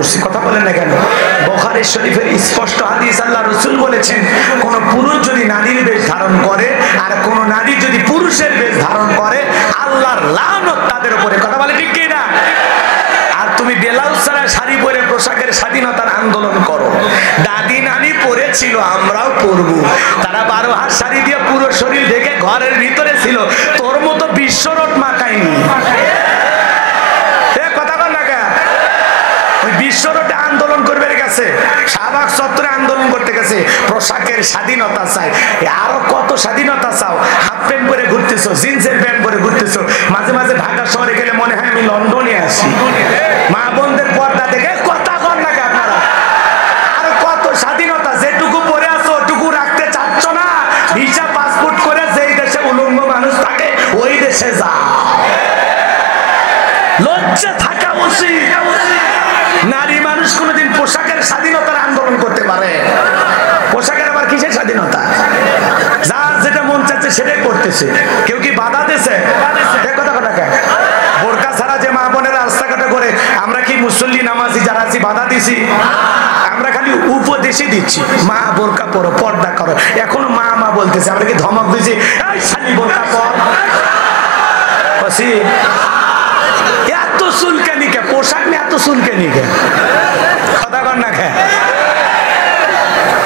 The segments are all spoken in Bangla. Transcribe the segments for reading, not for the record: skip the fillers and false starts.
করছি, কথা বলেন না কেন? বুখারী শরীফের স্পষ্ট হাদিস, আল্লাহ রাসূল বলেছেন কোন পুরুষ যদি নারীর বেশ ধারণ করে আর কোন নারী যদি পুরুষের বেশ ধারণ করে আল্লাহর লানত তাদের উপরে, কথা বলে ঠিক কি না? আর তুমি ব্লাউজ ছাড়া শাড়ি পরে পোশাকের স্বাধীনতার আন্দোলন করো। দাদি নানি পরেছিল, আমরাও পরবো। তারা 12 হাত শাড়ি দিয়ে পুরো শরীর ঢেকে ঘরের ভিতরে ছিল, তোর মতো বিশ্বরোড মাখায়নি। কথা বল না কেন? ওই বিশ্বরোডে আন্দোলন করবে গেছে, শাহবাগ চত্বরে আন্দোলন করতে গেছে, পোশাকের স্বাধীনতা চাই। আরো কত স্বাধীনতা চাও? হাফ প্যান্ট পরে ঘুরতেছো, জিন্সের প্যান্ট পরে ঘুরতেছো, মাঝে মাঝে ঢাকা শহরে গেলে মনে হয় আমি লন্ডনে আসি। মা বোনদের পর্দা দেখে কথা কর না কে আপনারা? আরো কত স্বাধীনতা, যেটুকু পরে আছো ওটুকু রাখতে চাচ্ছ না। ভিসা পাসপোর্ট করে যেই দেশে উলঙ্গ মানুষ থাকে ওই দেশে যা, লজ্জা থাকা উচিত। নারী মানুষ কোনোদিন পোশাকের স্বাধীনতার আন্দোলন করতে পারে? পোশাকের আবার কিসের স্বাধীনতা? যার যেটা মন চাচ্ছে সেটাই করতেছে, কেউ কি বাধা দিছে? কথা কথা কে? বোরকা ছাড়া যে মা বোনেরা রাস্তাঘাটে করে, আমরা কি মুসল্লি নামাজি যারা আছি বাধা দিছি? আমরা খালি উপদেশই দিচ্ছি, মা বোরকা পরো, পর্দা করো। এখনো মা মা বলতেছে, আমরা কি ধমক দিছি এই শালি বোরকা পর? এত চুলকানি কে? পোশাক নিয়ে এত চুলকানি কে? কথা কর না কে?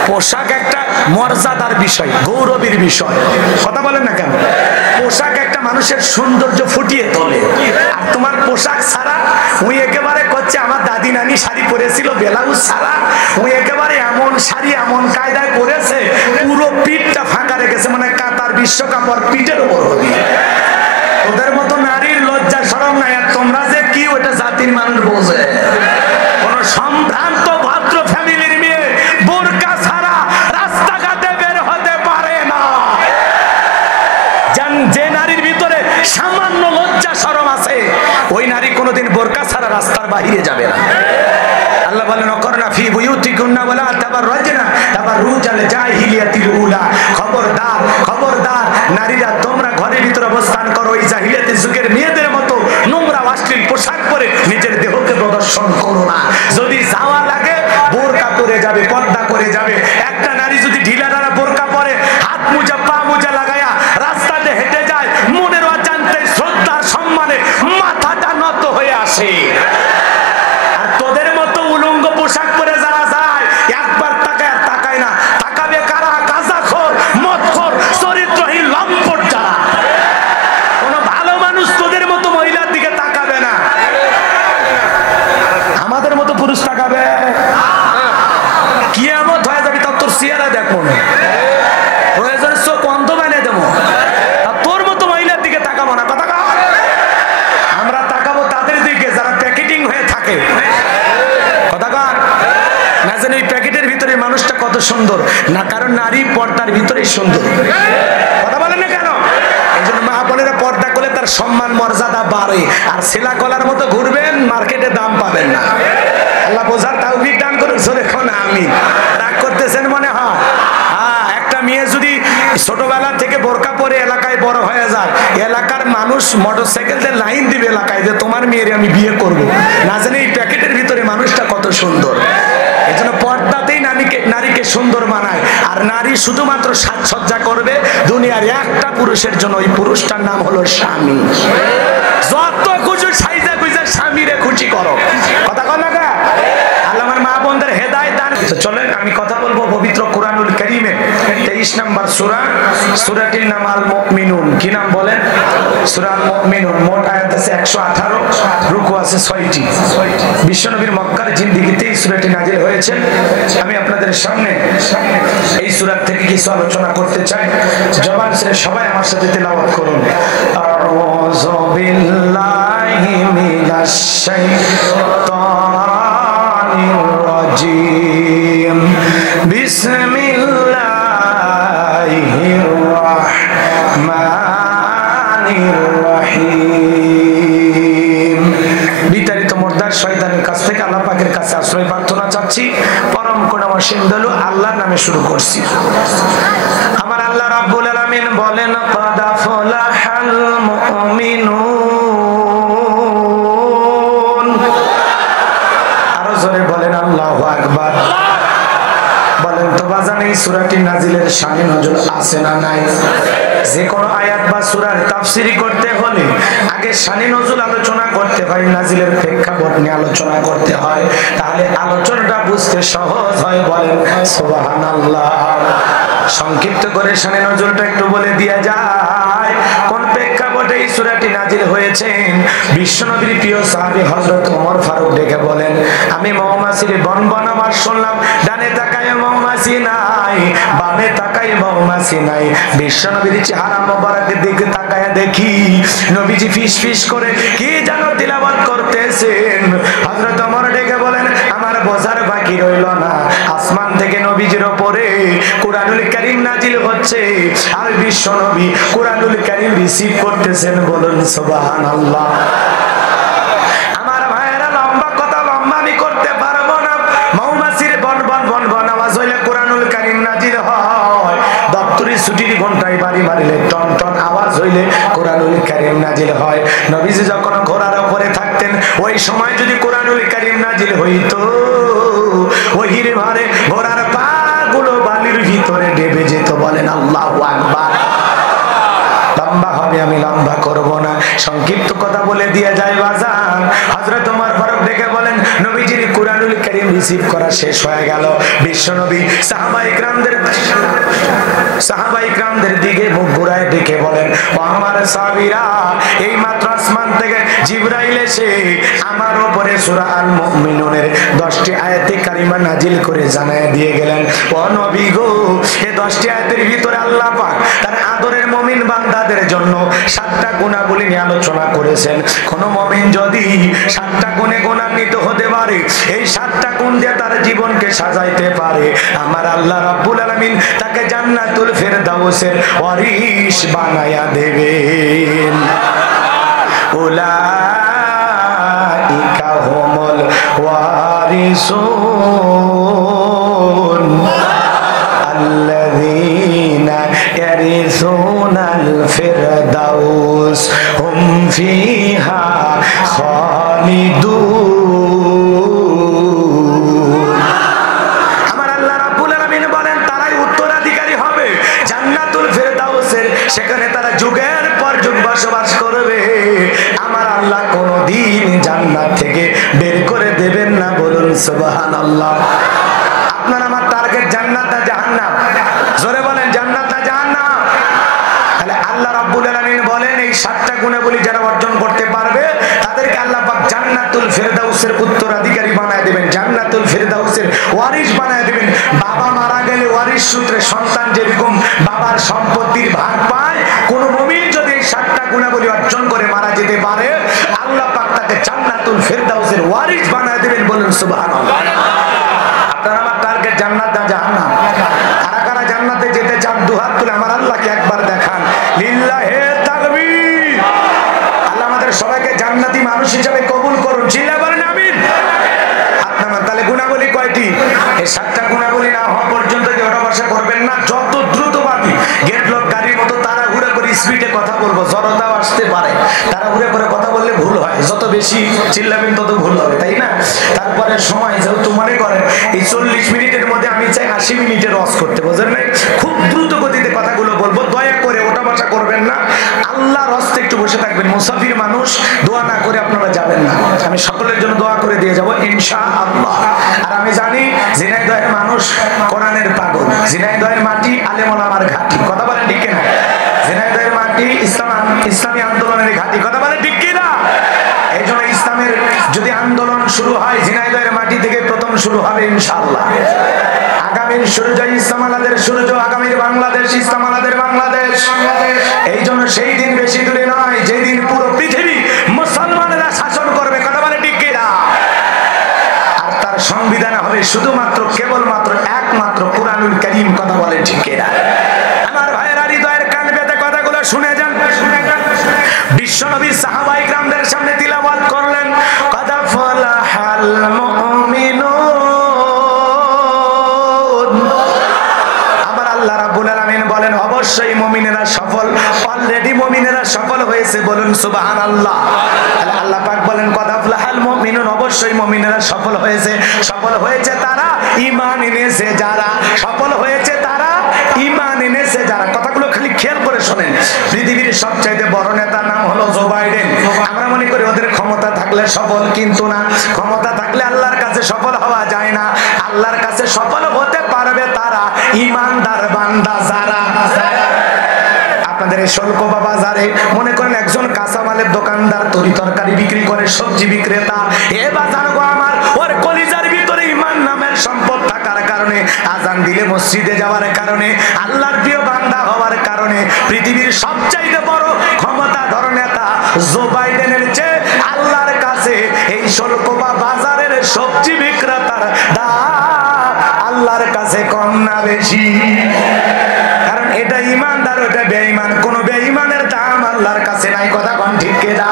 পোশাক একটা মর্যাদার বিষয়, গৌরবের বিষয়, কথা বলেন না কেন? পোশাক একটা মানুষের সৌন্দর্য ফুটিয়ে তোলে। আর তোমার পোশাক ছাড়া ওই একেবারে করছে, আমার দাদি নানি শাড়ি পরেছিল ব্লাউজ ছাড়া, ওই একেবারে এমন শাড়ি এমন কায়দায় পরেছে পুরো পিঠটা ফাঁকা রেখেছে, মানে কাতার বিশ্বকাপ আর পিঠের উপর হবে। ওদের মতো নারীর লজ্জা শরম নাই। আর তোমরা যে কি ওটা জাতির মানুষ বোঝে। কোন সম্ভ্রান্ত ভদ্র ফ্যামিলির মেয়ে বোরকা ছাড়া রাস্তাঘাটে বের হতে পারে না। যে নারীর ভিতরে সামান্য লজ্জা শরম আছে ওই নারী কোনোদিন বোরকা ছাড়া রাস্তার বাহিরে যাবে না। আল্লাহ বলেন অকরনা ফি বুয়ুতিকুন্না ওয়ালা তাবাররাজনা তাবাররুজাল জাহিলিয়াতিল উলা। খবরদার খবরদার নারীরা, তোমরা ঘরের ভিতরে অবস্থান করো ওই জাহিলিয়াতের যুগের মেয়েদের মতো নোংরা অশ্লীল পোশাক পরে নিজের দেহকে প্রদর্শন করো না। যদি যাওয়া লাগে বোরকা পরে যাবে, পর্দা করে যাবে। একটা নারী যদি ঢিলা ঢালা বোরকা পরে, হাত মোজা পা মোজা লাগায়া রাস্তাতে হেঁটে যায়, মনের অজান্তে শ্রদ্ধার সম্মানে মাথাটা নত হয়ে আসে। আর তোদের মতো উলঙ্গ পোশাক পরে যারা যায় একবার তাকায় আর তাকায় না। তাকাবে কারা? গাঁজাখোর, মদখোর, চরিত্রহীন লম্পট যারা। কোন ভালো মানুষ তোদের মতো মহিলার দিকে তাকাবে না, আমাদের মতো পুরুষ তাকাবে। কিয়ামত হয়ে যাবে, তার তোর চেহারা দেখো না, প্রয়োজনের চোখ অন্ধ বানিয়ে দেবো, আর তোর মতো মহিলার দিকে তাকাবো না। কথা আমরা তাকাবো তাদের দিকে যারা প্যাকেটিং হয়ে থাকে। কথা কর না, যেন এই প্যাকেটের ভিতরে মানুষটা কত সুন্দর না, কারণ নারী পর্দার ভিতরেই সুন্দর। কথা বলেন না কেন? এই জন্য মা বোনেরা পর্দা করলে তার সম্মান মর্যাদা বাড়ে। আর ছেলা কলার মতো ঘুরবেন, মার্কেটে দাম পাবেন না। আল্লাহ বোঝার তৌফিক দান করুন। দেখুন আমি রাগ করতেছেন মনে হয়। একটা মেয়ে যদি ছোটবেলা থেকে বোরকা পরে এলাকায় বড় হয়ে যায়, এলাকার মানুষ মোটরসাইকেল দিয়ে লাইন দিবে এলাকায় যে তোমার মেয়ের আমি বিয়ে করব, না জানি এই প্যাকেটের ভিতরে মানুষটা কত সুন্দর। এই জন্য পর্দাতেই নারীকে সুন্দর বানায়। আর নারী শুধুমাত্র সাজসজ্জা করবে দুনিয়ার একটা পুরুষের জন্য, ওই পুরুষটার নাম হলো স্বামী। যত খুশি সাইজা খুঁজে স্বামীরে খুশি করো। কথা কর না কা? আল্লাহ আমার মা বোনদের হেদায়েত দান। চলেন আমি কথা বলবো পবিত্র কুরআনুল কারীমের 23 নম্বর সূরা, সূরাটির নাম আল মুমিনুন। কি নাম বলেন? সূরা আল মুমিনুন। মোট আয়াত আছে 118, রুকু আছে 6টি। বিশ্বনবীর মক্কার জিন্দেগিতে এই সূরাটি নাযিল হয়েছে। আমি আপনাদের সামনে এই সূরা থেকে কিছু আলোচনা করতে চাই। জবান ছেড়ে সবাই আমার সাথে তেলাওয়াত করুন। আউযু বিল্লাহি মিনাশ শাইতানির রাজিম। বিসমিল্লাহির রাহমানির রহিম। বিতাড়িত মুর্দার শয়তানের কাছ থেকে আল্লাহ পাকের কাছে আশ্রয় প্রার্থনা চাচ্ছি। পরম করুণাময় দয়ালু আল্লাহর নামে শুরু করছি। আমার আল্লাহ রাব্বুল আলামিন বলেন, ক্বাদ আফলাহাল মুমিনুন। আরো জোরে বাজান এই সূরাটি নাজিলের শানে নজর আছে না নাই? যে কোনো আয়াত বা সূরার তাফসীর করতে হলে আগে শানে নজর আলোচনা করতে হয়, নাজিলের প্রেক্ষাপট নিয়ে আলোচনা করতে হয়, তাহলে আলোচনাটা বুঝতে সহজ হয়। বলেন সুবহানাল্লাহ। সংক্ষিপ্ত করে শানে নজরটা একটু বলে দিয়া যায়। কোন প্রেক্ষাপটে এই সূরাটি নাজিল হয়েছেন? বিশ্বনবীর প্রিয় সাহাবী হযরত ওমর ফারুক ডেকে বলেন, আমি মৌমাছির বনবন আওয়াজ শুনলাম, ডানে তাকায় মৌমাছি নাই, বামে তাকায় মৌমাছি নাই। বিশ্বনবীর চেহারা মোবারকের দিকে তাকায় দেখি নবীজি ফিস ফিস করে কি যেন তিলাওয়াত করতেছেন। হযরত ওমর ডেকে বলেন, আমার বোঝার বাকি রইল না, আসমান থেকে নবীজির উপরে কুরআনুল কারীম নাজিল হচ্ছে আর বিশ্বনবী কুরআনুল কারীম রিসিভ করতেছেন। বলুন সুবহানাল্লাহ। আমার ভাইয়েরা, লম্বা কথা লম্বা আমি করতে পারবো না। মৌমাছির বনবন বনবন আওয়াজ হইলে কুরআনুল কারীম নাজিল হয়, দপ্তরি ছুটির ঘন্টায় বাড়ি মারিলে টন টন আওয়াজ হইলে কুরআনুল কারীম নাজিল হয়। নবীজি যখন ঘোড়ার উপরে থাকতেন ওই সময় যদি কুরআনুল কারীম নাজিল হইতো, ওহির ভারে ঘোড়ার পা গুলো বালির ভিতরে ডেবে যেত। বলেন আল্লাহু আকবার। লম্বা হবে, আমি লম্বা করব না, সংক্ষিপ্ত কথা বলে দিয়ে যায় বাজান। হযরত ওমর ফারুক ডেকে বলেন, নবীজির কুরআনুল কারীম রিসিভ করা শেষ হয়ে গেল। বিশ্বনবী সাহাবায়ে কিরামদের দিকে মুখ ঘুরায় ডেকে বলেন, ও আমার সাহাবীরা, এই মাত্র আসমান থেকে জিবরাইল এসে আমার উপরে সূরা আল মুমিনুনের 10টি আয়াতে কারিমা নাজিল করে জানায় দিয়ে গেলেন, ও নবী গো, এই 10টি আয়াতের ভিতরে আল্লাহ পাক তার আদরের মুমিন বান্দাদের জন্য 7টা গুণাবলী নিয়ে আলোচনা করেছেন। কোন মুমিন যদি 7টা গুণে গুণান্বিত হতে পারে, এই 7টা গুণ দিয়ে তার জীবনকে সাজাইতে পারে, আমার আল্লাহ রাব্বুল আলামিন তাকে জান্নাতুল ফেরদাউসের ওয়ারিশ বানায়া দেবেন। উলাইকা হুমুল ওয়ারিসুন আল্লাযীনা ইয়ারিসুনাল ফিরদাউস হুম ফিহা খালিদুন। আমার আল্লাহ রাব্বুল আলামিন বলেন, তারাই উত্তরাধিকারী হবে জান্নাতুল ফিরদাউসের, সেখানে তারা যুগের পর যুগ বসবাস করবে। আমার আল্লাহ কোনদিন জান্নাত থেকে বের করে দেবেন না। বলুন সুবহানাল্লাহ। আপনার আমার টার্গেট জান্নাত না জাহান্নাম? জোরে বলেন, জান্নাত না জাহান্নাম? তাহলে আল্লাহ রাব্বুল আলামিন বলেন, এই 7টা গুণাবলী যারা অর্জন করতে পারবে তাদেরকে আল্লাহ পাক জান্নাতুল ফিরদাউসের উত্তরাধিকারী বানায় দিবেন, জান্নাতুল ফিরদাউসের ওয়ারিশ বানায় দিবেন। বাবা মারা গেলে ওয়ারিশ সূত্রে সন্তান যেরকম বাবার সম্পত্তির ভাগ পায়, কোন মুমিন যদি এই 7টা গুণাবলী অর্জন করে মারা যেতে পারে, আল্লাহ পাক তাকে জান্নাতুল ফিরদাউসের ওয়ারিশ বানায় দিবেন। বলুন সুবহানাল্লাহ। আপনার আমার টার্গেট জান্নাত না জাহান্নাম? কারা কারা জান্নাতে যেতে চান দুহাত তুলে আমার আল্লাহকে একবার দেখান। লিল্লাহে তাকবীর। আল্লাহ আমাদের সবাইকে জান্নাতি মানুষ হিসেবে কবুল করুন। চিল্লা বলেন আমিন। আপনার তাহলে গুণাবলী কয়টি? এই 7টা গুণাবলী না হওয়া পর্যন্ত কেউ ওঠা বসা করবেন না। যত দ্রুতবাদী গেটলক গাড়ির মতো তাড়াহুড়া করে স্পিডে কথা বলবো, জড়তাও আসতে পারে, তাড়াহুড়া করে কথা বললে ভুল হয়, যত বেশি চিল্লাবেন তত ভুল হবে, তাই না? তারপরে সময় যেহেতু মনে করেন এই 40 মিনিটের মধ্যে আমি চাই 80 মিনিটের রস করতে, বোঝেন নাই? খুব দ্রুত গতিতে কথাগুলো বলবো, দয়া করে ওঠা বসা করবেন না। আল্লাহর রাস্তায় একটু বসে থাকবেন। মুসাফির মানুষ, দোয়া না করে আপনারা যাবেন না। আমি সকলের জন্য দোয়া করে দিয়ে যাব ইনশাআল্লাহ। আর আমি জানি ঝিনাইদহের মানুষ কোরআনের পাগল, ঝিনাইদহের মাটি আলেম ওলামার ঘাঁটি, কথা বলেন ঠিক কিনা? ঝিনাইদহের মাটি ইসলামী আন্দোলনের ঘাঁটি, কথা বলেন ঠিক কিনা? এই জন্য ইসলামের যদি আন্দোলন শুরু হয় ঝিনাইদহের মাটি থেকে প্রথম শুরু হবে ইনশাআল্লাহ। আগামীর সূর্য ইসলাম আলাদের সূর্য, আগামীর বাংলাদেশ ইসলাম আলাদের বাংলাদেশ। এই জন্য সেই দিন বেশি দূরে নয় যেদিন পুরো পৃথিবী মুসলমানেরা শাসন করবে, কথা বলে ঠিক কিনা? আর তার সংবিধান হবে শুধুমাত্র কেবলমাত্র একমাত্র কুরআনুল কারীম, কথা বলে ঠিক কিনা? আমার ভাইয়েরা হৃদয়ের কান পেতে কথাগুলো শুনে যান। বিশ্বনবী সাহাবায়ে কিরামদের সামনে তিলাওয়াত করলেন, কদ ফালাহাল মুমিনুন। আমার আল্লাহ রাব্বুল আলামিন বলেন, অবশ্যই মুমিনেরা সফল, অলরেডি মুমিনেরা সফল হয়েছে। বলুন সুবহানাল্লাহ। আল্লাহ পাক বলেন, কদ ফালাহাল মুমিনুন, অবশ্যই মুমিনেরা সফল হয়েছে। সফল হয়েছে তারা ঈমান এনেছে যারা, সফল হয়েছে সবচাইতে বড় নেতার নাম হলো জো বাইডেন। আমরা মনে করি ওদের ক্ষমতা থাকলে সফল, কিন্তু না, ক্ষমতা থাকলে আল্লাহর কাছে সফল হওয়া যায় না। আল্লাহর কাছে সফল হতে পারবে তারা ঈমানদার বান্দা যারা। আপনাদের এই শোলকোপা বাজারে মনে করেন একজন কাঁচামালের দোকানদার, তরি তরকারি বিক্রি করে, সবজি বিক্রেতা, এ বাজার গো আমার, ওর কলিজার ভিতরে ঈমান নামের সম্পদ থাকার কারণে, আজান দিলে মসজিদে যাওয়ার কারণে, আল্লাহর প্রিয় বান্দা হওয়ার কারণে পৃথিবীর সবচাইতে বড় ক্ষমতাধর নেতা জো বাইডেনের চেয়ে আল্লাহর কাছে এই শোলকোপা বাজারের সবজি বিক্রেতার দাম আল্লাহর কাছে কম না বেশি? কারণ এটা ঈমানদার, ওটা বেঈমান। কোন বেঈমানের দাম আল্লাহর কাছে নাই। কথা কোন ঠিক কিনা?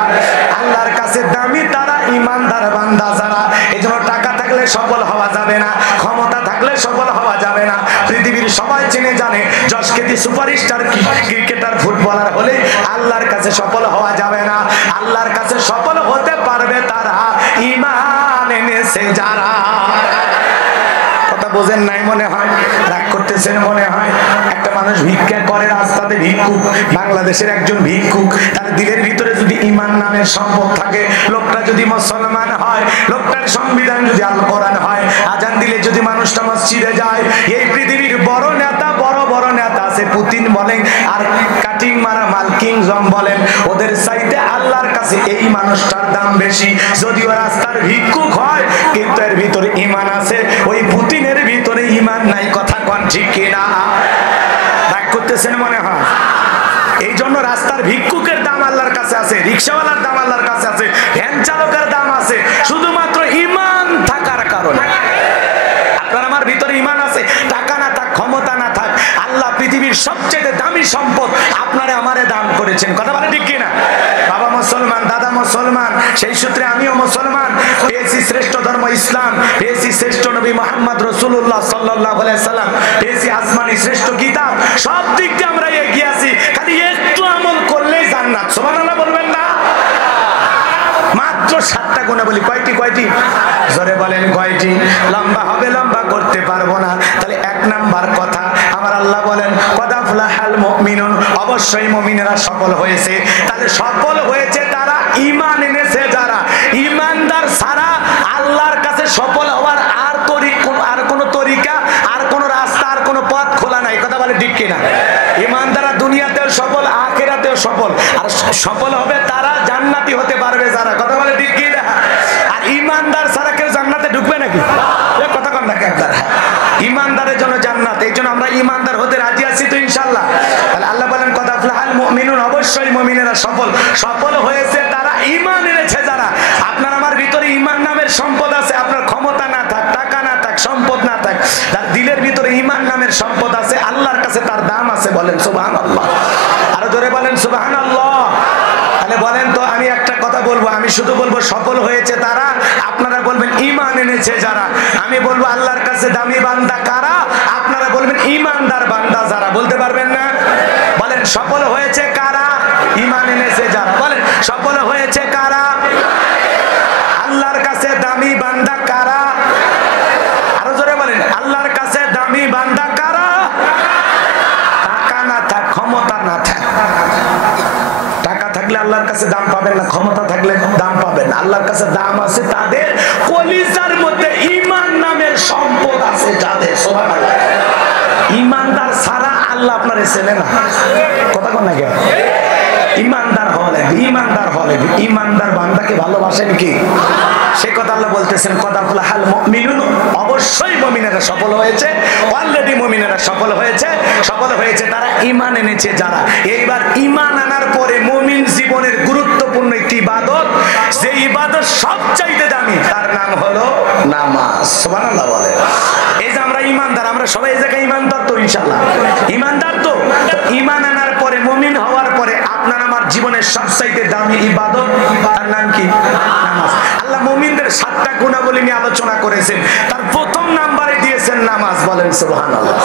আল্লাহর কাছে দামি তারা ঈমানদার বান্দা যারা। এজন্য টাকা থাকলে সফল হওয়া যাবে না, ক্ষমতা থাকলে সফল হওয়া যাবে না। পৃথিবীর সবাই চিনে জানে জশকেতি সুপারস্টার ক্রিকেটার ফুটবলার হলে আল্লাহর কাছে সফল হওয়া যাবে না। আল্লাহর কাছে সফল হতে পারবে তারা ঈমান এনেছে যারা। কথা বোঝেন নাই মনে হয়, রাগ করতেছেন মনে হয়। একটা মানুষ ভিক্ষা করে রাস্তাতে, ভিক্ষুক, বাংলাদেশের একজন ভিক্ষুক, তার দিলের ভিতরে যদি ঈমান নামের সম্পদ থাকে, লোকটা যদি মুসলমান হয়, লোকটার সংবিধান যদি আল কোরআন হয়, আজান দিলে যদি মানুষটা মসজিদে যায়, এই পৃথিবীর বড় নেতা, বড় বড় নেতা আছে, পুতিন বলেন আর কাটিং মারা মাল কিং জং বলেন, ওদের চাইতে আল্লাহর কাছে এই মানুষটার দাম বেশি। যদিও রাস্তার ভিক্ষুক হয়, কিন্তু এর ভিতরে ঈমান আছে। ওই পুতিনের ভিতরে ঈমান নাই। কথা কোন ঠিক কিনা? রাগ করতেছেন মনে হয়। এই জন্য রাস্তার ভিক্ষুকের দাম আল্লাহর কাছে আছে, রিকশাওয়ালার দাম আল্লাহর কাছে আছে, ভ্যান চালকের দাম আছে, শুধুমাত্র ঈমান থাকার কারণে। আপনার আমার ভিতরে ঈমান আছে, টাকা না থাক, ক্ষমতা না থাক, আল্লাহ পৃথিবীর সবচেয়ে দামি সম্পদ আপনারে আমারে দান করেছেন। কথা বলে ঠিক কিনা? বাবা মুসলমান, দাদা মুসলমান, সেই সূত্রে আমিও মুসলমান। পেয়েছি শ্রেষ্ঠ ধর্ম ইসলাম, পেয়েছি শ্রেষ্ঠ নবী মুহাম্মদ রাসূলুল্লাহ সাল্লাল্লাহু আলাইহি সাল্লাম, পেয়েছি আসমানি শ্রেষ্ঠ কিতাব। সব দিক দিয়ে আমরা এগিয়ে আছি, খালি একটু আমল করলেই জান্নাত। সুবহানাল্লাহ বলবেন না? মাত্র 7টা গুণা বলি। কয়টি? কয়টি? জোরে বলেন কয়টি? লম্বা হবে, লম্বা করতে পারবো না। তাহলে 1 নাম্বার কথা আমার আল্লাহ বলেন কদ আফলাহাল মুমিনুন, অবশ্যই মুমিনেরা সফল হয়েছে। তাহলে সফল হয়েছে তারা ঈমান এনেছে যারা। ঈমানদার ছাড়া আল্লাহর কাছে সফল হওয়ার আর কোনো তরিকা, আর কোনো রাস্তা, আর কোনো পথ খোলা নাই। কথা বলে ঠিক কিনা? ঈমানদাররা দুনিয়াতেও সফল, আখিরাতেও সফল। আর সফল হবে তারা, জান্নাতি হতে পারবে যারা। কথা বলে ঠিক কিনা? আর ঈমানদার ছাড়া কেউ জান্নাতে ঢুকবে নাকি? কথা কন না একবার। ঈমানদারের জন্য জান্নাত, এই জন্য আমরা ঈমানদার হতে রাজি আছি তো ইনশাআল্লাহ। তাহলে আল্লাহ বলেন কদ আফলাহাল মুমিনুন, অবশ্যই মুমিনেরা সফল। সফল হয়েছে তারা ঈমান এনেছে যারা। আপনার আমার ভিতরে ঈমান নামের সম্পদ আছে। আপনার ক্ষমতা না থাক, টাকা না থাক, সম্পদ না থাক, তার দিলের ভিতরে ঈমান নামের সম্পদ আছে, আল্লাহর কাছে তার দাম আছে। বলেন সুবহানাল্লাহ। আরো জোরে বলেন সুবহানাল্লাহ। তাহলে বলেন তো, আমি একটা কথা বলবো, আমি শুধু বলবো সফল হয়েছে তারা, আপনারা বলবেন ঈমান এনেছে যারা। আমি বলবো আল্লাহর কাছে দামি বান্দা কারা, আপনারা বলবেন ঈমানদার বান্দা যারা। বলতে পারবেন না? বলেন সফল হয়েছে কারা? ঈমান এনেছে যারা। বলেন সফল হয়েছে কারা? আল্লাহর কাছে দামি বান্দা কারা? আরো জোরে বলেন আল্লাহর কাছে দামি বান্দা কারা? টাকা না থাক, ক্ষমতা না থাক। টাকা থাকলে আল্লাহর কাছে দাম পাবেন না, ক্ষমতা থাকলে দাম পাবেন না। আল্লাহর কাছে দাম আছে তাদের কলিজার মধ্যে ঈমান নামের সম্পদ আছে যাদের। সুবহানাল্লাহ। ঈমানদার ছাড়া আল্লাহ আপনারে চেনে না। কথা কোন না কেন? ঈমানদার হওয়া লাগবে, ঈমানদার হওয়া লাগবে। ঈমানদার বান্দাকে ভালোবাসেন কি? সে কথা আল্লাহ বলতেছেন কদ আফলাহাল মুমিনুন, অবশ্যই মুমিনেরা সফল হয়েছে। অলরেডি মুমিনেরা সফল হয়েছে। সফল হয়েছে তারা ঈমান এনেছে যারা। এইবার ঈমান আনার পরে মুমিন জীবনের গুরুত্বপূর্ণ একটি ইবাদত, যে ইবাদত সবচাইতে দামি, তার নাম হলো নামাজ। সুবহানাল্লাহ বলে। এই যে আমরা ঈমানদার, আমরা সবাই এই জায়গায় ঈমানদার তো ইনশাআল্লাহ। ঈমানদার তো। ঈমান আনার পরে, মুমিন হওয়ার পরে আপনার আমার জীবনের সবচাইতে দামি ইবাদত, তার নাম কি? নামাজ। আল্লাহ মুমিনদের 7টা গুণাবলী নিয়ে আলোচনা করেছেন, তার প্রথম নাম্বারে দিয়েছেন নামাজ। বলেন সুবহানাল্লাহ।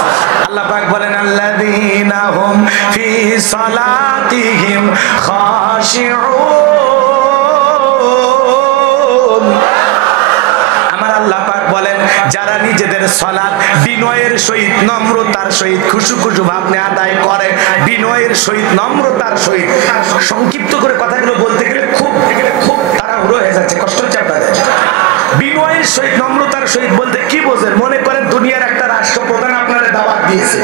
আল্লাহ পাক বলেন আল্লাযীনা হুম ফি সালাতিহিম খাশিউন। আমার আল্লাহ পাক বলেন যারা নিজেদের সলাৎ বিনয়ের সহিত নম্রতার সহিত খুশু খুশু ভাব নিয়ে আদায় করে, বিনয়ের সহিত নম্রতার সহিত। সংক্ষিপ্ত করে কথাগুলো বলতে গেলে খুব খুব তাড়াহুড়ো হয়ে যাচ্ছে, কষ্ট হচ্ছে আপনাদের। বিনয়ের সহিত নম্রতার সহিত বলতে কি বোঝেন? মনে করেন দুনিয়ার একটা রাষ্ট্রপ্রধান আপনারা দাওয়াত দিয়েছে,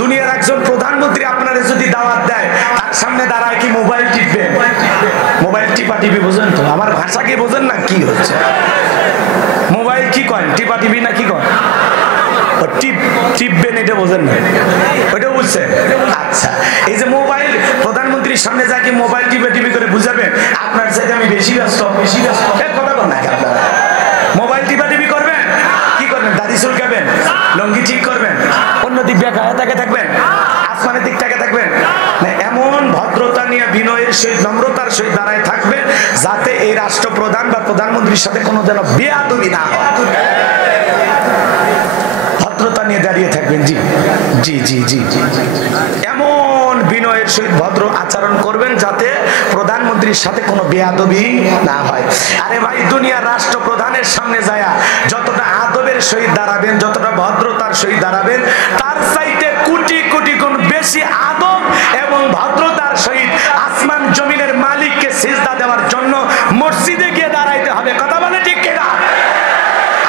দুনিয়ার একজন প্রধানমন্ত্রী আপনারা যদি দাওয়াত দেয়, তার সামনে দাঁড়ায় কি মোবাইল টিপবেন? মোবাইল টিপা টিপি বোঝেন তো? আমার ভাষা কি বোঝেন না কি হচ্ছে? মোবাইল কি কয়? টিপা টিপি না কি কয়? টিপবেন এটা বোঝেন না? ওইটা বুঝছেন? আচ্ছা, এই যে মোবাইল প্রধানমন্ত্রীর সামনে যা কি মোবাইল টিপে টিপি করে বুঝাবেন, আপনার সাথে আমি বেশি ব্যস্ত কথা বল না কি আপনারা? মোবাইল টিপা টিপি করবেন, কি করবেন? দাড়ি চুলকাবেন, লঙ্গি ঠিক করবেন, অন্য দিক তাকে থাকবেন, আসমানের দিক তাকে থাকবেন, এমন ভদ্রতা নিয়ে বিনয়ের সহিত নম্রতার সহিত দাঁড়ায় থাকবেন যাতে এই রাষ্ট্রপ্রধান বা প্রধানমন্ত্রীর সাথে কোনো যেন বেয়াদবি না হয়। ভদ্রতা নিয়ে দাঁড়িয়ে থাকবেন। জি জি জি জি জি এমন বিনয়ের সহিত ভদ্র আচরণ করবেন যাতে প্রধানমন্ত্রীর সাথে কোনো বেয়াদবি না হয়। আরে ভাই, দুনিয়ার রাষ্ট্রপ্রধানের সামনে যায় যতটা আদবের সহিত দাঁড়াবেন, যতটা ভদ্রতার সহিত দাঁড়াবেন, তার চাইতে কোটি কোটি গুণ বেশি আদব এবং ভদ্রতার সহিত আসমান জমিনের মালিককে সিজদা দেওয়ার জন্য মসজিদে গিয়ে দাঁড়াইতে হবে। কথা বলে ঠিক কিনা?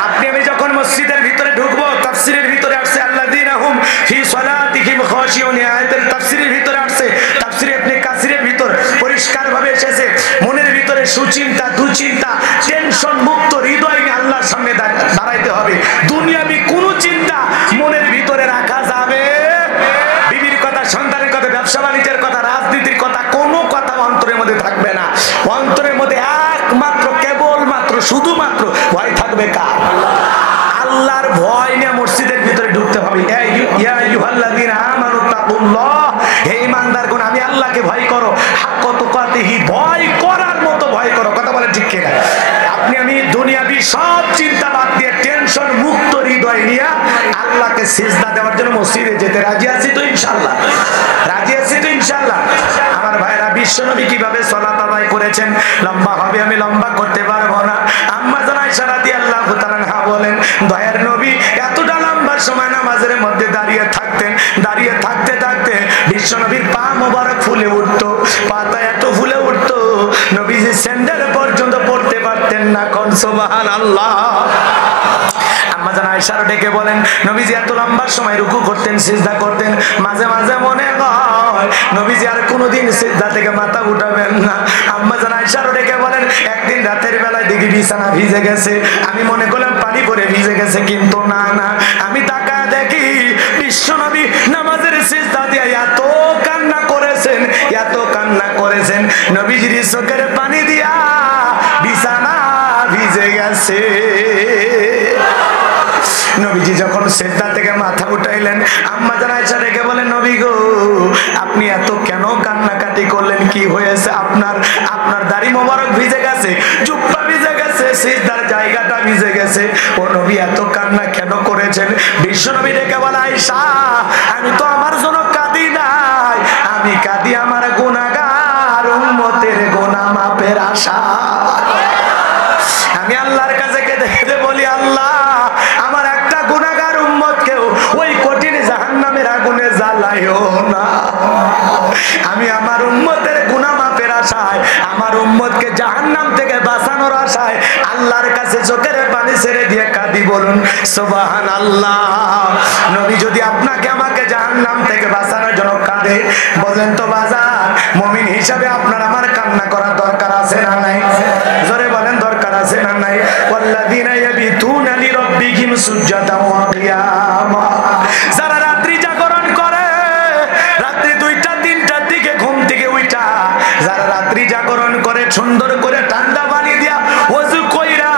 আপনি আমি যখন মসজিদের ভিতরে ঢুকবো, তাফসীরের ভিতরে আসছে আল্লাযীনা হুম ফি সালাতিহিম খাশিউন, আয়াতের তাফসীরের ভিতরে আসছে, তাফসীর ইবনে কাসিরের ভিতর পরিষ্কার ভাবে এসেছে, মনের ভিতরে সুচিন্তা, দুশ্চিন্তা, টেনশন মুক্ত হৃদয় নিয়ে আল্লাহর সামনে দাঁড়াইতে হবে। দুনিয়াবি কোনো চিন্তা মনের ভিতরে রাখা যাবে, বিবির কথা, সন্তানের কথা, ব্যবসা বাণিজ্যের কথা, রাজনীতির কথা, কোনো কথা অন্তরের মধ্যে থাকবে না। অন্তরের মধ্যে একমাত্র কেবলমাত্র শুধুমাত্র ভয় থাকবে কার? আল্লাহর ভয় নিয়ে মসজিদের ভিতরে ঢুকতে হবে। ইয়া আইয়ুহাল্লাযীনা আমানু তাকুল্লাহ, হে ঈমানদারগণ, আমি আল্লাহকে ভয় করো, হাক্কা তুকাতিহি, ভয় করার মতো ভয় করো। কথা বলে ঠিক কিনা? আপনি আমি দুনিয়াবি সব চিন্তা বাদ দিয়ে টেনশন মুক্ত হৃদয় নিয়ে আল্লাহকে সিজদা দেওয়ার জন্য মসজিদে যেতে রাজি আছি তো ইনশাআল্লাহ? রাজি আছি তো ইনশাআল্লাহ? আমার ভাইরা, বিশ্বনবী কিভাবে সালাত আদায় করেছেন লম্বা হবে, আমি লম্বা করতে পারবো না। আম্মা জান আয়েশা রাদিয়াল্লাহু তাআলা আনহা বলেন, দয়ার নবী এতটা লম্বা সময় নামাজের মধ্যে দাঁড়িয়ে থাকতেন, দাঁড়িয়ে থাকতে থাকতে বিশ্বনবীর পা মোবারক ফুলে উঠতো, পাতা এত ফুলে উঠতো নবীজি স্যান্ডেল পর্যন্ত পড়তে পারতেন না। কোন সুবহানাল্লাহ। আম্মা জান আয়েশা ডেকে বলেন, নবীজি এত লম্বা সময় রুকু করতেন, সিজদা করতেন, মাঝে মাঝে মনে হয় নবীজি আর কোনোদিন সিজদা থেকে মাথা উঠাবেন না। আম্মা জান আয়েশা ডেকে বলেন, একদিন রাতের বেলায় দেখি বিছানা ভিজে গেছে, আমি মনে করলাম পানি পড়ে ভিজে গেছে, কিন্তু না না, আমি তাকায় দেখি বিশ্বনবী নামাজের সিজদা দিয়ে এত কান্না করেছেন, এত কান্না করেছেন, নবীজির চোখের পানি দিয়া বিছানা ভিজে গেছে। নবীজি যখন সিজদা থেকে মাথা উঠাইলেন, আম্মা জান আয়েশা ডেকে বলেন, নবী গো, আপনি এত কেন কান্নাকাটি করলেন? কি হয়েছে আপনার? আপনার দাড়ি মোবারক ভিজে গেছে, জুব্বা ভিজে গেছে, সিজদার জায়গাটা ভিজে গেছে, ও নবী এত কান্না কেন করেছেন? বিশ্ব নবী ডেকে বলে, আয়েশা, আমি তো আমার জন্য কাঁদি নাই, আমি কাঁদি আমার গুনাহগার উম্মতের গুনাহ মাফের আশা। আমি আল্লাহর কাছে কেঁদে বলি, আল্লাহ, আমার একটা গুনাহগার উম্মতকেও ওই কঠিন জাহান্নামের আগুনে জ্বালাইও না। আমি আমার উম্মতের গুনাহ মাফের আশায়, আমার উম্মতকে জাহান্নাম থেকে বাঁচানোর আশায় আল্লাহর কাছে চোখের পানি ছেড়ে দিয়ে কাঁদি। বলুন সুবহানাল্লাহ। নবী যদি আপনাকে আমাকে জাহান্নাম থেকে বাঁচানোর জন্য কাঁদে, বলেন তো বাজার, মুমিন হিসাবে আপনার আমার কান্না করার দরকার আছে না নাই? জোরে বলেন, দরকার আছে না নাই? ওয়াল্লাযীনা ইয়াবিতুনা লিরাব্বিহিম সুজদান ওয়া কিয়ামা, যারা রাত্রি জাগরণ করে, রাত্রি 2টা 3টার দিকে ঘুম থেকে উঠা, যারা রাত্রি জাগরণ করে সুন্দর করে ঠান্ডা পানি দিয়া ওযু কইরা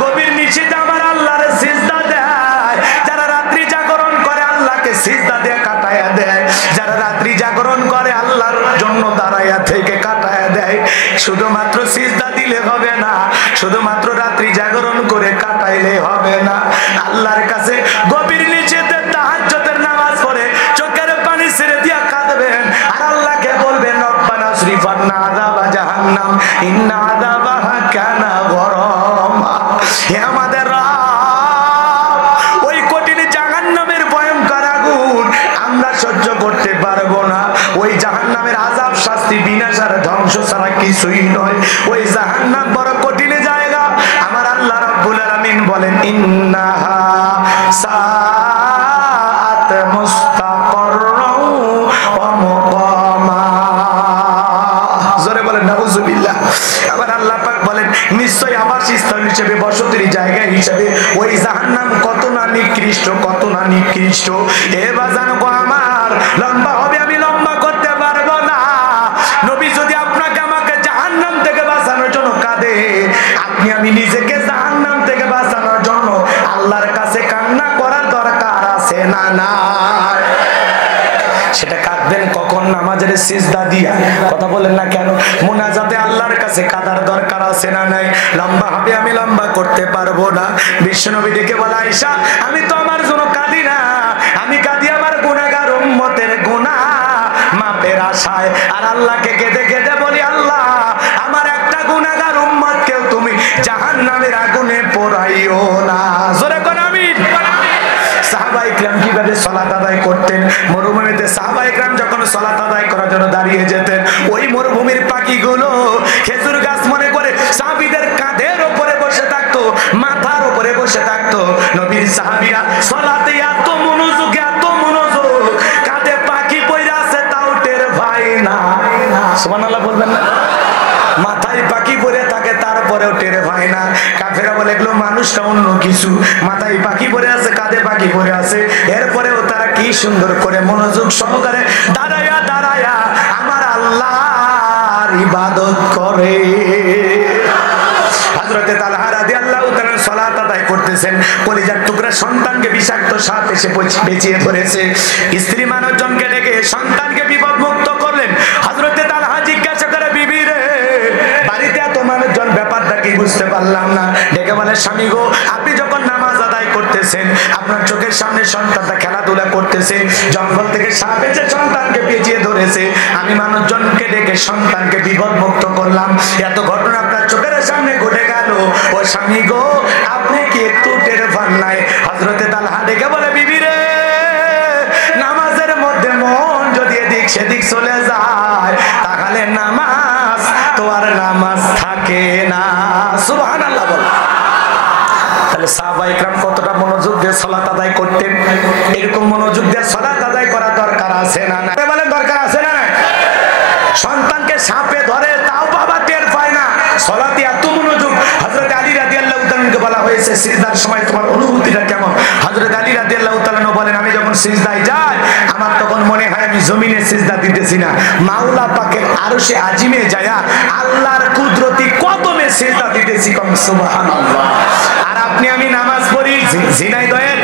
গভীর নিশিতে আমার আল্লাহর সিজদা দেয়, যারা রাত্রি জাগরণ করে আল্লাহকে সিজদা দিয়ে কাটায়া দেয়, যারা রাত্রি জাগরণ করে আল্লাহর জন্য দাঁড়ায়া থেকে কাটায়া দেয়, শুধুমাত্র সিজদা দিলে হবে না, শুধুমাত্র রাত্রি জাগরণ করে কাটাইলে হবে না, আল্লাহর কাছে গভীর নিশিতে তাহাজ্জুদের নামাজ পড়ে চোখের পানি ছেড়ে দিয়া কাঁদবেন আর আল্লাহকে বলবেন, রব্বানা সরিফ আন্না আযাবা জাহান্নাম ইন্না ধ্বংস ছাড়া কিছুই নয়। ওই জাহান্নাম বড় কঠিন জায়গা। আমার আল্লাহ রাব্বুল আলামিন বলেন ইন্নাহা সাআত মুস্তাকাররাও ওয়া মুকামা। জোরে বলেন নাউজুবিল্লাহ। আবার আল্লাহ পাক বলেন নিশ্চয় আবাসস্থল হিসেবে, বসতির জায়গা হিসেবে ওই জাহান্নাম কত না নিকৃষ্ট, কত না নিকৃষ্ট। এ বাজান গো আমার, লম্বা হবে আমি লম্বা করতে পারবো না। নবী যদি আপনাকে আমাকে জাহান্নাম থেকে বাঁচানোর জন্য কাঁদে, আপনি আমি নিজেকে জাহান্নাম থেকে বাঁচানোর জন্য আল্লাহর কাছে কান্না করার দরকার আছে না না? সেটা কাঁদবেন কখন? নামাজের সিজদা দিয়া। কথা বলেন না কেন? মুনাজাতে আল্লাহর কাছে কাঁদার দরকার আছে না নাই? লম্বা হবে আমি লম্বা করতে পারবো না। বিশ্বনবী ডেকে বলে আয়েশা, আমি তো আমার জন্য কাঁদি না, আমি কাঁদি আমার গুনাহগার উম্মতের গুনাহ মাপের আশায়। আর আল্লাহকে কেঁদে কেঁদে বলি, আল্লাহ আমার একটা গুনাহগার উম্মতকেও তুমি জাহান্নামের আগুনে পোড়াইও না। জোরে কোন আমিন। সাহাবায়ে কিরাম কিভাবে সালাত আদায় করতেন? মরুভূমিতে সাহাবায়ে কিরাম যখন সালাত আদায় করার জন্য দাঁড়িয়ে যেতেন, ওই মরুভূমির পাখিগুলো খেজুর গাছ মনে করে সাহাবীদের কাঁধের উপরে বসে থাকতো, মাথার উপরে বসে থাকতো। নবীর সাহাবীরা সালাতে এত মনোযোগ, এত মনোযোগ, কাঁধে পাখি পইরা আছে তাও টের পায় না। সুবহানাল্লাহ বলবেন না? মাথায় পাখি পরে থাকে তারপরেও টের পায় না। কাফেরা বলে এগুলো মানুষটা অন্য কিছু, মাথায় পাখি পরে আছে, কাঁধে পাখি পরে আছে, এরপরেও তারা কি সুন্দর করে মনোযোগ সহকারে দাঁড়ায়া দাঁড়ায়া আমার আল্লাহর ইবাদত করে। হযরতে তালহা রাদিয়াল্লাহু তাআলা সালাত আদায় করতেছেন, কলিজার টুকরা সন্তানকে বিষাক্ত সাপ এসে পেঁচিয়ে ধরেছে। স্ত্রী মানুষজনকে ডেকে সন্তানকে বিপদ মুক্ত করলেন। হযরতে তালহা জিজ্ঞাসা করে, বিবি রে, বাড়িতে এত মানুষজন, ব্যাপারটা কি বুঝতে পারলাম না। ডেকে বলে, স্বামী গো, আপনি যখন নামাজ আদায় করতেছেন, আপনার চোখের সামনে সন্তানটা খেলাধুলা করতেছে, জঙ্গল থেকে সাপ এসে সন্তানকে পেঁচিয়ে ধরেছে, আমি মানুষজনকে ডেকে সন্তানকে বিপদ মুক্ত করলাম। এত ঘটনা আপনার চোখের সামনে ঘটে গেল, ও স্বামী গো, আপনি কি একটু টের পান নাই? হযরতে তালহা ডেকে বলে, বিবি রে, নামাজের মধ্যে মন যদি এদিক সেদিক চলে যায়, তাহলে নামাজ তো আর নামাজ থাকে না। সুবহানাল্লাহ বল। তাহলে সাহাবায়ে কিরাম কতটা মনোযোগ দিয়ে সালাত আদায় করতেন। এরকম মনোযোগ দিয়ে সালাত আদায় করা দরকার আছে না না? বলেন দরকার আছে না? সন্তানকে সাপে ধরে তাও বাবা টের পায় না, সালাতে এত মনোযোগ। হযরত আলী রাদিয়াল্লাহু তাআলাকে বলা হয়েছে, সিজদার সময় তোমার অনুভূতিটা কেমন? হযরত আলী রাদিয়াল্লাহু তাআলা বলেন, আমি যখন সিজদায় যাই, আমার তখন মনে হয় আমি জমিনে সিজদা দিতেছি না, মাওলা পাকের আরশে আজিমে যায়া আল্লাহর কুদরতি কদমে সিজদা দিতেছি। সুবহানাল্লাহ। আর আপনি আমি নামাজ পড়ি ঝিনাইদহের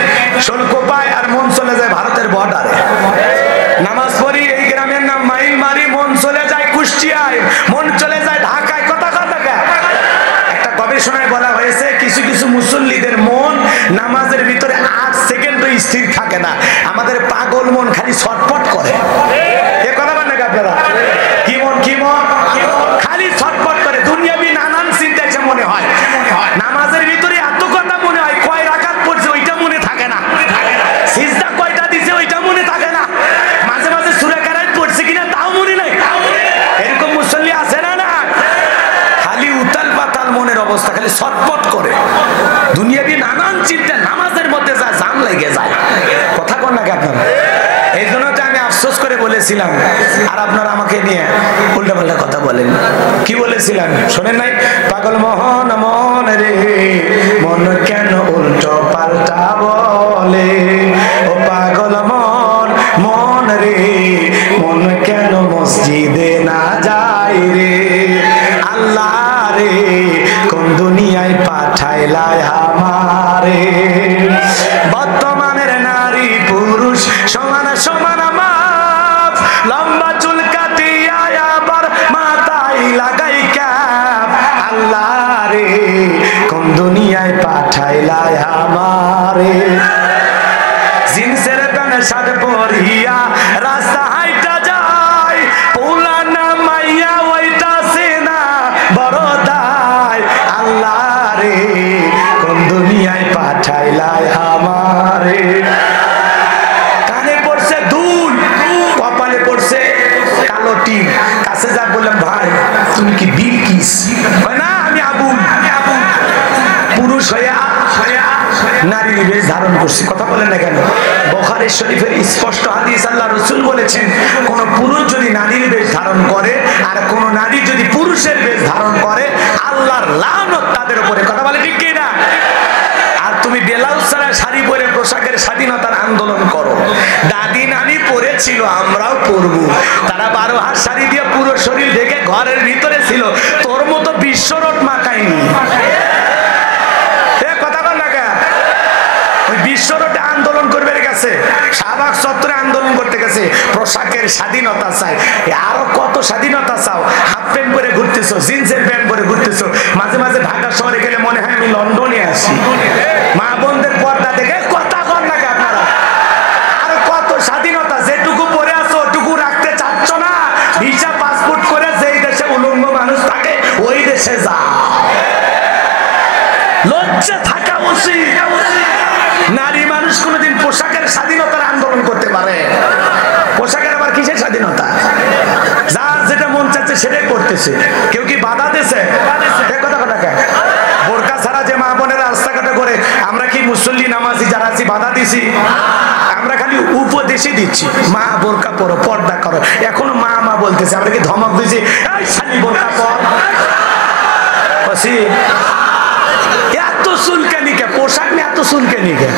শোলকোপায়, আর মন চলে যায় ভারতের বর্ডারে। নামাজ পড়ি এই গ্রামের নাম মাইলমারি, মন চলে যায় কুষ্টিয়ায়, মন চলে যায় ঢাকায়। কথা কথা একটা গবেষণায় বলা হয়েছে, কিছু কিছু মুসল্লিদের মন নামাজের ভিতরে 8 সেকেন্ডও স্থির থাকে না। আমাদের পাগল মন খালি ছটফট করে। এ কথা বলেন না আপনারা? কি মন, কি মন? খালি ছটফট করে, দুনিয়াবি নানান চিন্তা এসে মনে হয়। নামাজের ভিতরে এত কথা মনে হয়, কয় রাকাত পড়ছে ওইটা মনে থাকে না, সিজদা কয়টা দিছে ওইটা মনে থাকে না, মাঝে মাঝে সূরা কারাত পড়ছে কিনা তাও মনে নাই। এরকম মুসল্লি আছে না? না, খালি উতাল পাতাল মনের অবস্থা, খালি ছটফট করে, দুনিয়াবি নানান চিন্তা নামাজের মধ্যে যা জাম লেগে যায়। কথা কন নাকি আপনারা? এই জন্য তো আমি আফসোস করে বলেছিলাম, আর আপনারা আমাকে নিয়ে উল্টা পাল্টা কথা বলেন। কি বলেছিলাম শোনেন নাই? পাগল মোহন মন রে, মন কেন উল্টো পাল্টা বলে, ও পাগল মন মন রে, মন কেন মসজিদে না যায় রে, আল্লাহ রে কোন দুনিয়ায় পাঠাইলা আমারে। বর্তমানের নারী পুরুষ সমান সমান মাপ, লম্বা চুল কাটিয়া আবার মাথায় লাগাই ক্যাপ, আল্লাহ রে কোন দুনিয়ায় পাঠাইলা আমারে। জিন্সের প্যান্ট শার্ট পরিয়া রাস্তা হাইটা যায়, পুলানা মাইয়া ওইটাছে না বড় দায়, আল্লাহ রে কোন দুনিয়ায় পাঠাইলা আমারে। কানে পড়ছে দুল, কপালে পড়ছে কালো টিপ, কাছে যা বললাম ভাই নারীর বেশ ধারণ করছি। কথা বলেন না কেন? বুখারী শরীফের স্পষ্ট হাদিস, আল্লাহ রাসূল বলেছেন, কোন পুরুষ যদি নারীর বেশ ধারণ করে আর কোন নারী যদি পুরুষের বেশ ধারণ করে, আল্লাহর লানত তাদের উপরে। কথা বলে ঠিক কি না? আর তুমি ব্লাউজ ছাড়া শাড়ি পরে পোশাকের স্বাধীনতার আন্দোলন করো। দাদি নানি পরেছিল, আমরাও পরবো। তারা 12 হাত শাড়ি দিয়ে পুরো শরীর ঢেকে ঘরের ভিতরে ছিল, তোর মতো বিশ্বরোড মাখায়নি। বিশ্বরোডে আন্দোলন করবে গেছে, শাহবাগ চত্বরে আন্দোলন করতে গেছে, পোশাকের স্বাধীনতা চাই। আরো কত স্বাধীনতা চাও? হাফ প্যান্ট পরে ঘুরতেছো, জিন্সের প্যান্ট পরে ঘুরতেছো। মাঝে মাঝে ঢাকা শহরে গেলে মনে হয় আমি লন্ডনে আছি। মা বোনদের পর্দা দেখে কথা কর না আপনারা। আরো কত স্বাধীনতা, যেটুকু পরে আছো ওটুকু রাখতে চাচ্ছ না। ভিসা পাসপোর্ট করে যেই দেশে উলঙ্গ মানুষ থাকে ওই দেশে যা। লজ্জা থাকা উচিত। নারী মানুষ কোনদিন পোশাকের স্বাধীনতার আন্দোলন করতে পারে? পোশাকের আবার কিসের স্বাধীনতা? যার যেটা মন চাচ্ছে সেটাই করতেছে। কেউ কি বাধা দিয়েছে? বোরকা ছাড়া যে মা বোনেরা রাস্তাঘাটে করে, আমরা কি মুসল্লি নামাজি যারা আছি বাধা দিছি? আমরা খালি উপদেশই দিচ্ছি, মা বোরকা পরো, পর্দা করো। এখনো মা মা বলতেছে, আমরা কি ধমক দিছি এই শালি বোরকা পর? এত চুলকানি কে? পোশাক নিয়ে এত চুলকানি কে?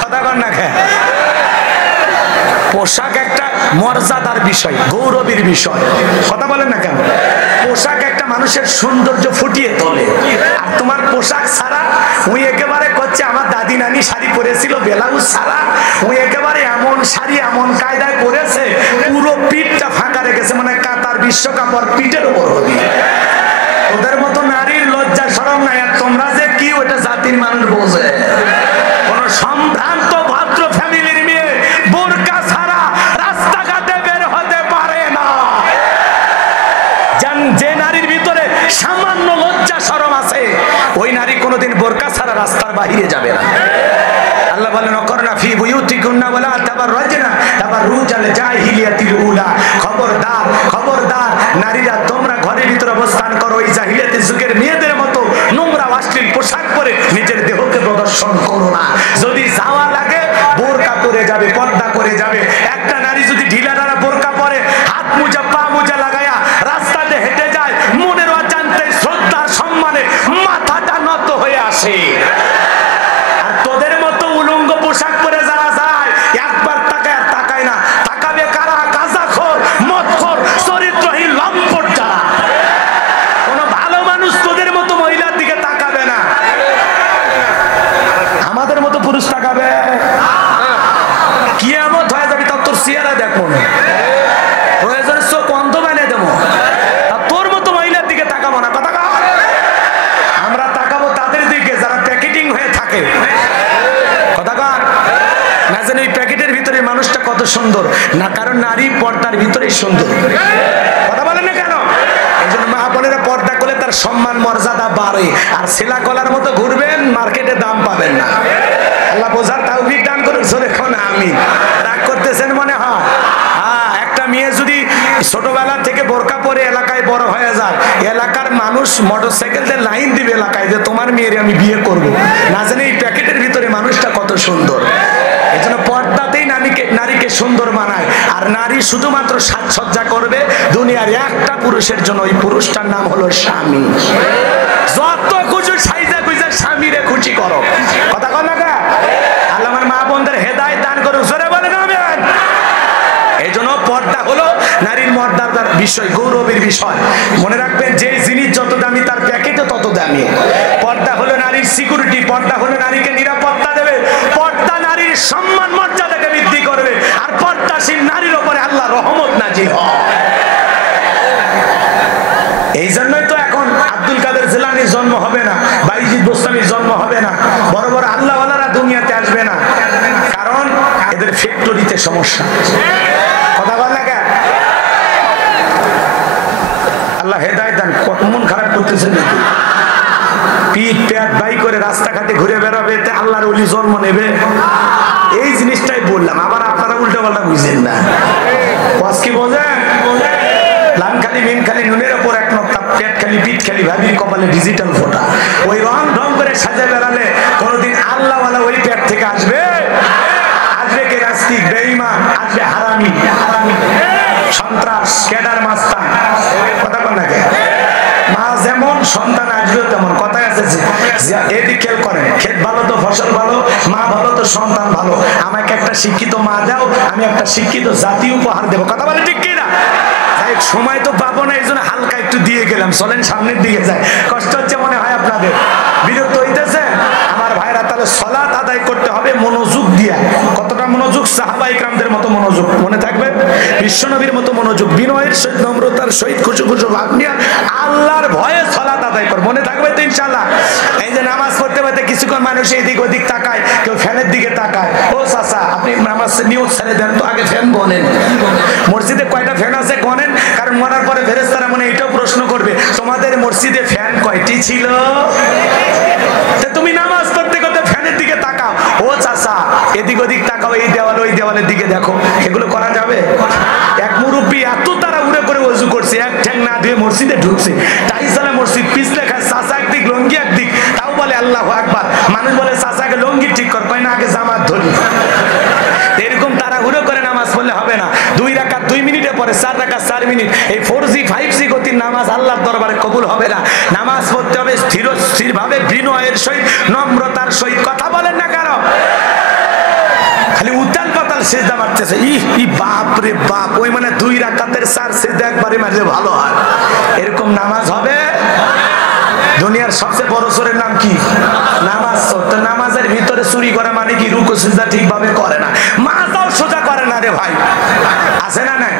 কথা কর না কে? পোশাক একটা মর্যাদার বিষয়, গৌরবের বিষয়। কথা বলেন না কেন? পোশাক একটা মানুষের সৌন্দর্য ফুটিয়ে তোলে। আর তোমার পোশাক ছাড়া ওই একেবারে করছে, আমার দাদি নানি শাড়ি পরেছিল ব্লাউজ ছাড়া, ওই একেবারে এমন শাড়ি এমন কায়দায় পরেছে পুরো পিঠটা ফাঁকা রেখেছে, মানে কাতার বিশ্বকাপ ওর পিঠের উপর হবে। ওদের মতো নারীর লজ্জা শরম নাই। আর তোমরা যে কি ওটা জাতির মানুষ বোঝে। কোন সম্ভ্রান্ত ভদ্র ফ্যামিলির মেয়ে বোরকা ছাড়া রাস্তাঘাটে বের হতে পারে না। যে নারীর ভিতরে সামান্য লজ্জা শরম আছে, ওই নারী কোনোদিন বোরকা ছাড়া রাস্তার বাহিরে যাবে না। আল্লাহ বলেন, অকরনা ফি বুয়ুতিকুন্না ওয়ালা তাবাররাজনা তাবাররুজাল জাহিলিয়াতিল উলা। খবরদার, খবরদার, নারীরা তোমরা ঘরের ভিতরে অবস্থান করো ওই জাহিলিয়াতের যুগের মেয়েদের মতো নোংরা অশ্লীল পোশাক পরে নিজের দেহকে প্রদর্শন করো না। যদি যাওয়া লাগে বোরকা পরে যাবে, পর্দা করে যাবে। একটা নারী যদি ঢিলাঢালা বোরকা পরে, হাত মোজা পা মোজা লাগায়া রাস্তাতে হেঁটে যায়, মনের অজান্তে শ্রদ্ধা সম্মানে মাথাটা নত হয়ে আসে। আর তোদের মতো উলঙ্গ পোশাক পরে যারা যায়, একবার তাকায় আর তাকায় না। তাকাবে কারা? গাঁজাখোর, মদখোর, চরিত্রহীন লম্পট যারা। কোন ভালো মানুষ তোদের মতো মহিলার দিকে তাকাবে না। আমাদের মতো পুরুষ তাকাবে? কিয়ামত হয়ে যাবে, তার তোর চেহারা দেখো না। প্রয়োজনে চোখ অন্ধ বানিয়ে দেবো, তোর মতো মহিলার দিকে তাকাবো না। কথা আমরা তাকাবো তাদের দিকে যারা প্যাকেটিং হয়ে থাকে। কথা কর না, যেন এই প্যাকেটের ভিতরে মানুষটা কত সুন্দর না, কারণ নারী পর্দার ভিতরেই সুন্দর। কথা বলেন না কেন? এই জন্য মা বোনেরা পর্দা করলে তার সম্মান মর্যাদা বাড়ে। আর ছেলা কলার মতো ঘুরবেন, মার্কেটে দাম পাবেন না। আল্লাহ বোঝার তৌফিক দান করুন। দেখুন, আমি রাগ করতেছেন মনে হয়। একটা মেয়ে যদি ছোটবেলা থেকে বোরকা পরে এলাকায় বড় হয়ে যায়, এলাকার মানুষ মোটরসাইকেল দিয়ে লাইন দিবে এলাকায় যে তোমার মেয়ের আমি বিয়ে করব, না জানি এই প্যাকেটের ভিতরে মানুষটা কত সুন্দর। এই জন্য পর্দাতেই নারীকে সুন্দর বানায়। আর নারী শুধুমাত্র সাজসজ্জা করবে দুনিয়ার একটা পুরুষের জন্য, ওই পুরুষটার নাম হলো স্বামী। যত খুশি সাইজা খুঁজা স্বামীরে খুশি করো। কথা কর না কা? আল্লাহ আমার মা বোনদের হেদায়েত দান করুন। জোরে বলেন আমিন। এই জন্য পর্দা হলো নারীর মর্যাদার বিষয়, গৌরবের বিষয়। মনে রাখবেন, যে জিনিস যত দামি তার প্যাকেটও তত দামি। পর্দা হলো নারীর সিকিউরিটি, পর্দা হলো নারীকে নিরাপত্তা দেবে, পর্দা নারীর সম্মান মর্যাদাকে বৃদ্ধি করবে। আর পর্দাশীল নারীর উপরে আল্লাহ রহমত নাজিল হয়। এই জন্যই তো এখন আব্দুল কাদের জিলানীর জন্ম হবে না, বাইজিদ বোস্তামির জন্ম হবে না, বড় বড় আল্লাহওয়ালারা দুনিয়াতে আসবে না। কারণ এদের ফ্যাক্টরিতে সমস্যা। কথা বল না কেন? আল্লাহ হেদায়েত দান। কত মন খারাপ করতেছে নাকি? পিঠ প্যাট বাই করে রাস্তাঘাটে ঘুরে বেড়াবে, আল্লাহর ওলি জন্ম নেবে। এই জিনিসটাই বললাম। আবার আপনারা উল্টো পাল্টা বুঝলেন না। কি বোঝেন? লাম খালি মিম খালি নুনের ওপর এক নক্তা, পেট খালি পিঠ খালি ভাবির কপালে ডিজিটাল ফোটা। ওই রং ঢং করে সাজে বেড়ালে কোনোদিন আল্লাহ আসবেও তেমন। কথায় আছে এদিক খেয়াল করেন, ক্ষেত ভালো তো ফসল ভালো, মা ভালো তো সন্তান ভালো। আমাকে একটা শিক্ষিত মা দাও, আমি একটা শিক্ষিত জাতি উপহার দেবো। কথা বলে ঠিক কিনা? সময় তো পাবো না, এই জন্য হালকা একটু দিয়ে গেলাম। চলেন সামনের দিকে যায়। কষ্ট হচ্ছে মনে হয় আপনাদের, বিরক্ত হইতেছে আমার ভাইরা? তাহলে সালাত আদায় করতে হবে মনোযোগ দিয়া। কতটা মনোযোগ? সাহাবা ইকরামদের মতো মনোযোগ, মনে থাকবে, বিশ্বনবীর মতো মনোযোগ, বিনয়ের সহিত নম্রতার সহিত খুশু খুশু ভাব নিয়ে আল্লাহর ভয়ে সালাত আদায় কর। মনে থাকবে তো ইনশাআল্লাহ? এই যে নামাজ পড়তে পড়তে কিছুক্ষণ মানুষ এদিক ওদিক তাকায়, কেউ ফ্যানের দিকে তাকায়। ও চাচা, আপনি নামাজ নিয়ত ছেড়ে দেন তো, আগে ফ্যান গনেন। মসজিদে কয়টা ফ্যান আছে গনেন, কারণ মরার পরে ফেরেশতারা মনে এটাও প্রশ্ন করবে, তোমাদের মসজিদে ফ্যান কয়টি ছিল? তুমি নামাজ পড়তে করতে ফ্যানের দিকে তাকাও। ও চাচা, এদিক ওদিক তাকাও, এই দেওয়াল ওই দেওয়ালের দিকে দেখো। এগুলো করা যাবে? এক মুরব্বী এত তারা উড়ে করে ওযু করছে, এক ঠ্যাং না ধুয়ে মসজিদে ঢুকছে। টাইসালা মসজিদ, পিছলে খায়, চাচা একদিক লঙ্গি একদিক, তাও বলে আল্লাহু আকবার। মানুষ বলে চাচাকে লঙ্গি ঠিক কর, কয় না আগে জামাত ধরি। এরকম তারা উড়ে করে নামাজ পড়লে হবে না। 2 রাকাত 2 মিনিটে পরে, 4 রাকাত 4 মিনিট। এই 4G 5G গতির নামাজ আল্লাহর দরবারে কবুল হবে না। নামাজ পড়তে হবে স্থির ভাবে, বিনয়ের সহিত নম্রতার সহিত। কথা বলেন না কারো? খালি উতাল পাতাল সিজদা মারতেছে। ই বাপ রে বাপ, ওই মানে 2 রাকাতের 4 সিজদা একবারে মারলে ভালো হয়। এরকম নামাজ হবে? দুনিয়ার সবচেয়ে বড় চোরের নাম কি? নামাজ চোর। তো নামাজের ভিতরে চুরি করা মানে কি? রুকু সিজদা ঠিকভাবে করে না, মাথাও সোজা করে না রে ভাই। আছে না নাই?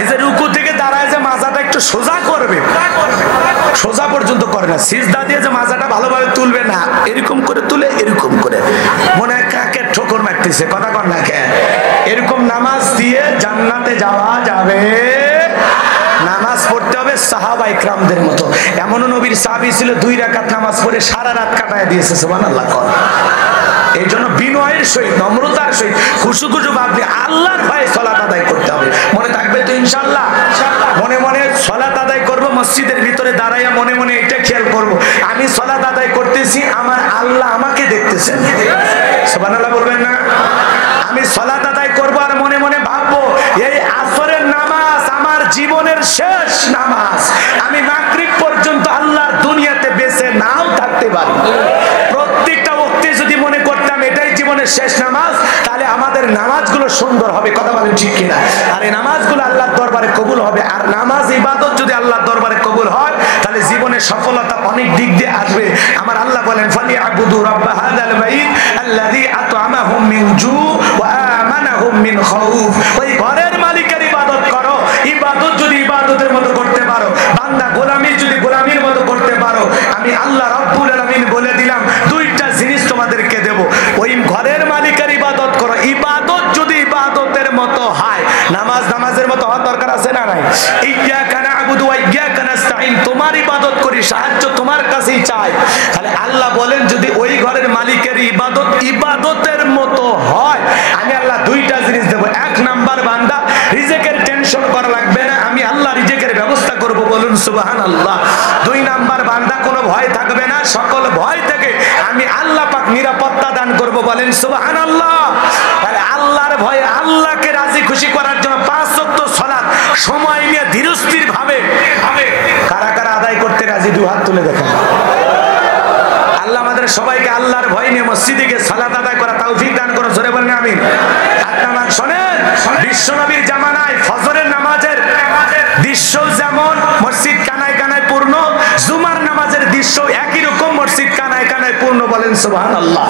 এই যে রুকু থেকে দাঁড়ায় যে মাথাটা একটু সোজা করবে, সোজা পর্যন্ত করে না। সিজদা দিয়ে যে মাথাটা ভালোভাবে তুলবে না, এরকম করে তুলে, এরকম করে মনে হয় কাকে ঠোকর মারতেছে। কথা কর না কে? এরকম নামাজ দিয়ে জান্নাতে যাওয়া যাবে? নামাজ পড়তে হবে সাহাবা ইকরামদের মতো। এমনও নবীর সাহাবী ছিল 2 রাকাত নামাজ পড়ে সারা রাত কাটায় দিয়েছে। সুবহানাল্লাহ। এই জন্য বিনয়ের সহিত নম্রতার সহিত খুশু খুশু ভাব দিয়ে আল্লাহর ভয়ে সালাত আদায় করতে হবে। মনে থাকবে তো ইনশাআল্লাহ? মনে মনে সালাত আদায় করব, মসজিদের ভিতরে দাঁড়াইয়া মনে মনে এটা খেয়াল করব, আমি সালাত আদায় করতেছি, আমার আল্লাহ আমাকে দেখতেছেন। সুবহানাল্লাহ বলবেন না? আমি সালাত আদায় করব আর মনে মনে ভাববো, এই আসরের নামাজ আমার জীবনের শেষ নামাজ। আমি মাগরিব পর্যন্ত আল্লাহর দুনিয়াতে বেঁচে নাও থাকতে পারি। প্রত্যেকটা ওয়াক্তে যদি মনে করতাম এটাই জীবনের শেষ নামাজ, তাহলে আমাদের নামাজগুলো সুন্দর হবে। কথা বলেন ঠিক কিনা? আর এই নামাজগুলো আল্লাহর দরবারে কবুল হবে। আর নামাজ ইবাদত যদি আল্লাহর দরবারে কবুল হয়, তাহলে জীবনের সফলতা অনেক দিক দিয়ে আসবে। আমার আল্লাহ বলেন, ফালিয়াবুদু রাব্বা হাযাল বাইত আল্লাযী আত'আমাহুম মিন জু ওয়া আমানাহুম মিন খাউফ। ওই ঘরের মালিকের ইবাদত করো। ইবাদত যদি ইবাদতের মতো করতে পারো, বান্দা গোলামি যদি গোলামির মতো করতে পারো, আমি আল্লাহ রাব্বুল আলামিন বলে দিলাম 2টা জিনিস তোমাদেরকে দেব। ওই ঘরের মালিকের ইবাদত করো। ইবাদত যদি ইবাদতের মতো হয়, নামাজ নামাজের মতো হওয়ার দরকার আছে না নাই? ইয়্যাকা না'বুদু ওয়া ইয়্যাকা নাস্তাঈন, তোমার ইবাদত করি, সাহায্য তোমার কাছেই চাই। তাহলে আল্লাহ বলেন, যদি ওই ঘরের মালিকের ইবাদত ইবাদতের মতো হয়, আমি আল্লাহ 2টা জিনিস দেব। 1 নাম্বার, বান্দা রিজিকের টেনশন করা লাগবে না, আমি আল্লাহ রিজিকের ব্যবস্থা করব। বলুন সুবহানাল্লাহ। 2 নাম্বার, বান্দা কোনো ভয় থাকবে না, সকল ভয় থেকে আমি আল্লাহ পাক নিরাপত্তা দান করব। বলেন সুবহানাল্লাহ। তাহলে আল্লাহর ভয়ে আল্লাহকে রাজি খুশি করার জন্য 5 ওয়াক্ত সালাত সময় নিয়ে ধীরস্থির ভাবে কারা কারা আদায় করতে রাজি? 2 হাত তুলে দেখেন। আল্লাহ আমাদের সবাইকে আল্লাহর ভয় নিয়ে মসজিদে গিয়ে সালাত আদায় করা তৌফিক দান করো। জোরে বলেন আমিন। আপনারা শোনেন, বিশ্বনবীর জামানায় ফজরের নামাজের দৃশ্য যেমন মসজিদ কানায় কানায় পূর্ণ, জুমার নামাজের দৃশ্য একই রকম, মসজিদ কানায় কানায় পূর্ণ। বলেন সুবহানাল্লাহ।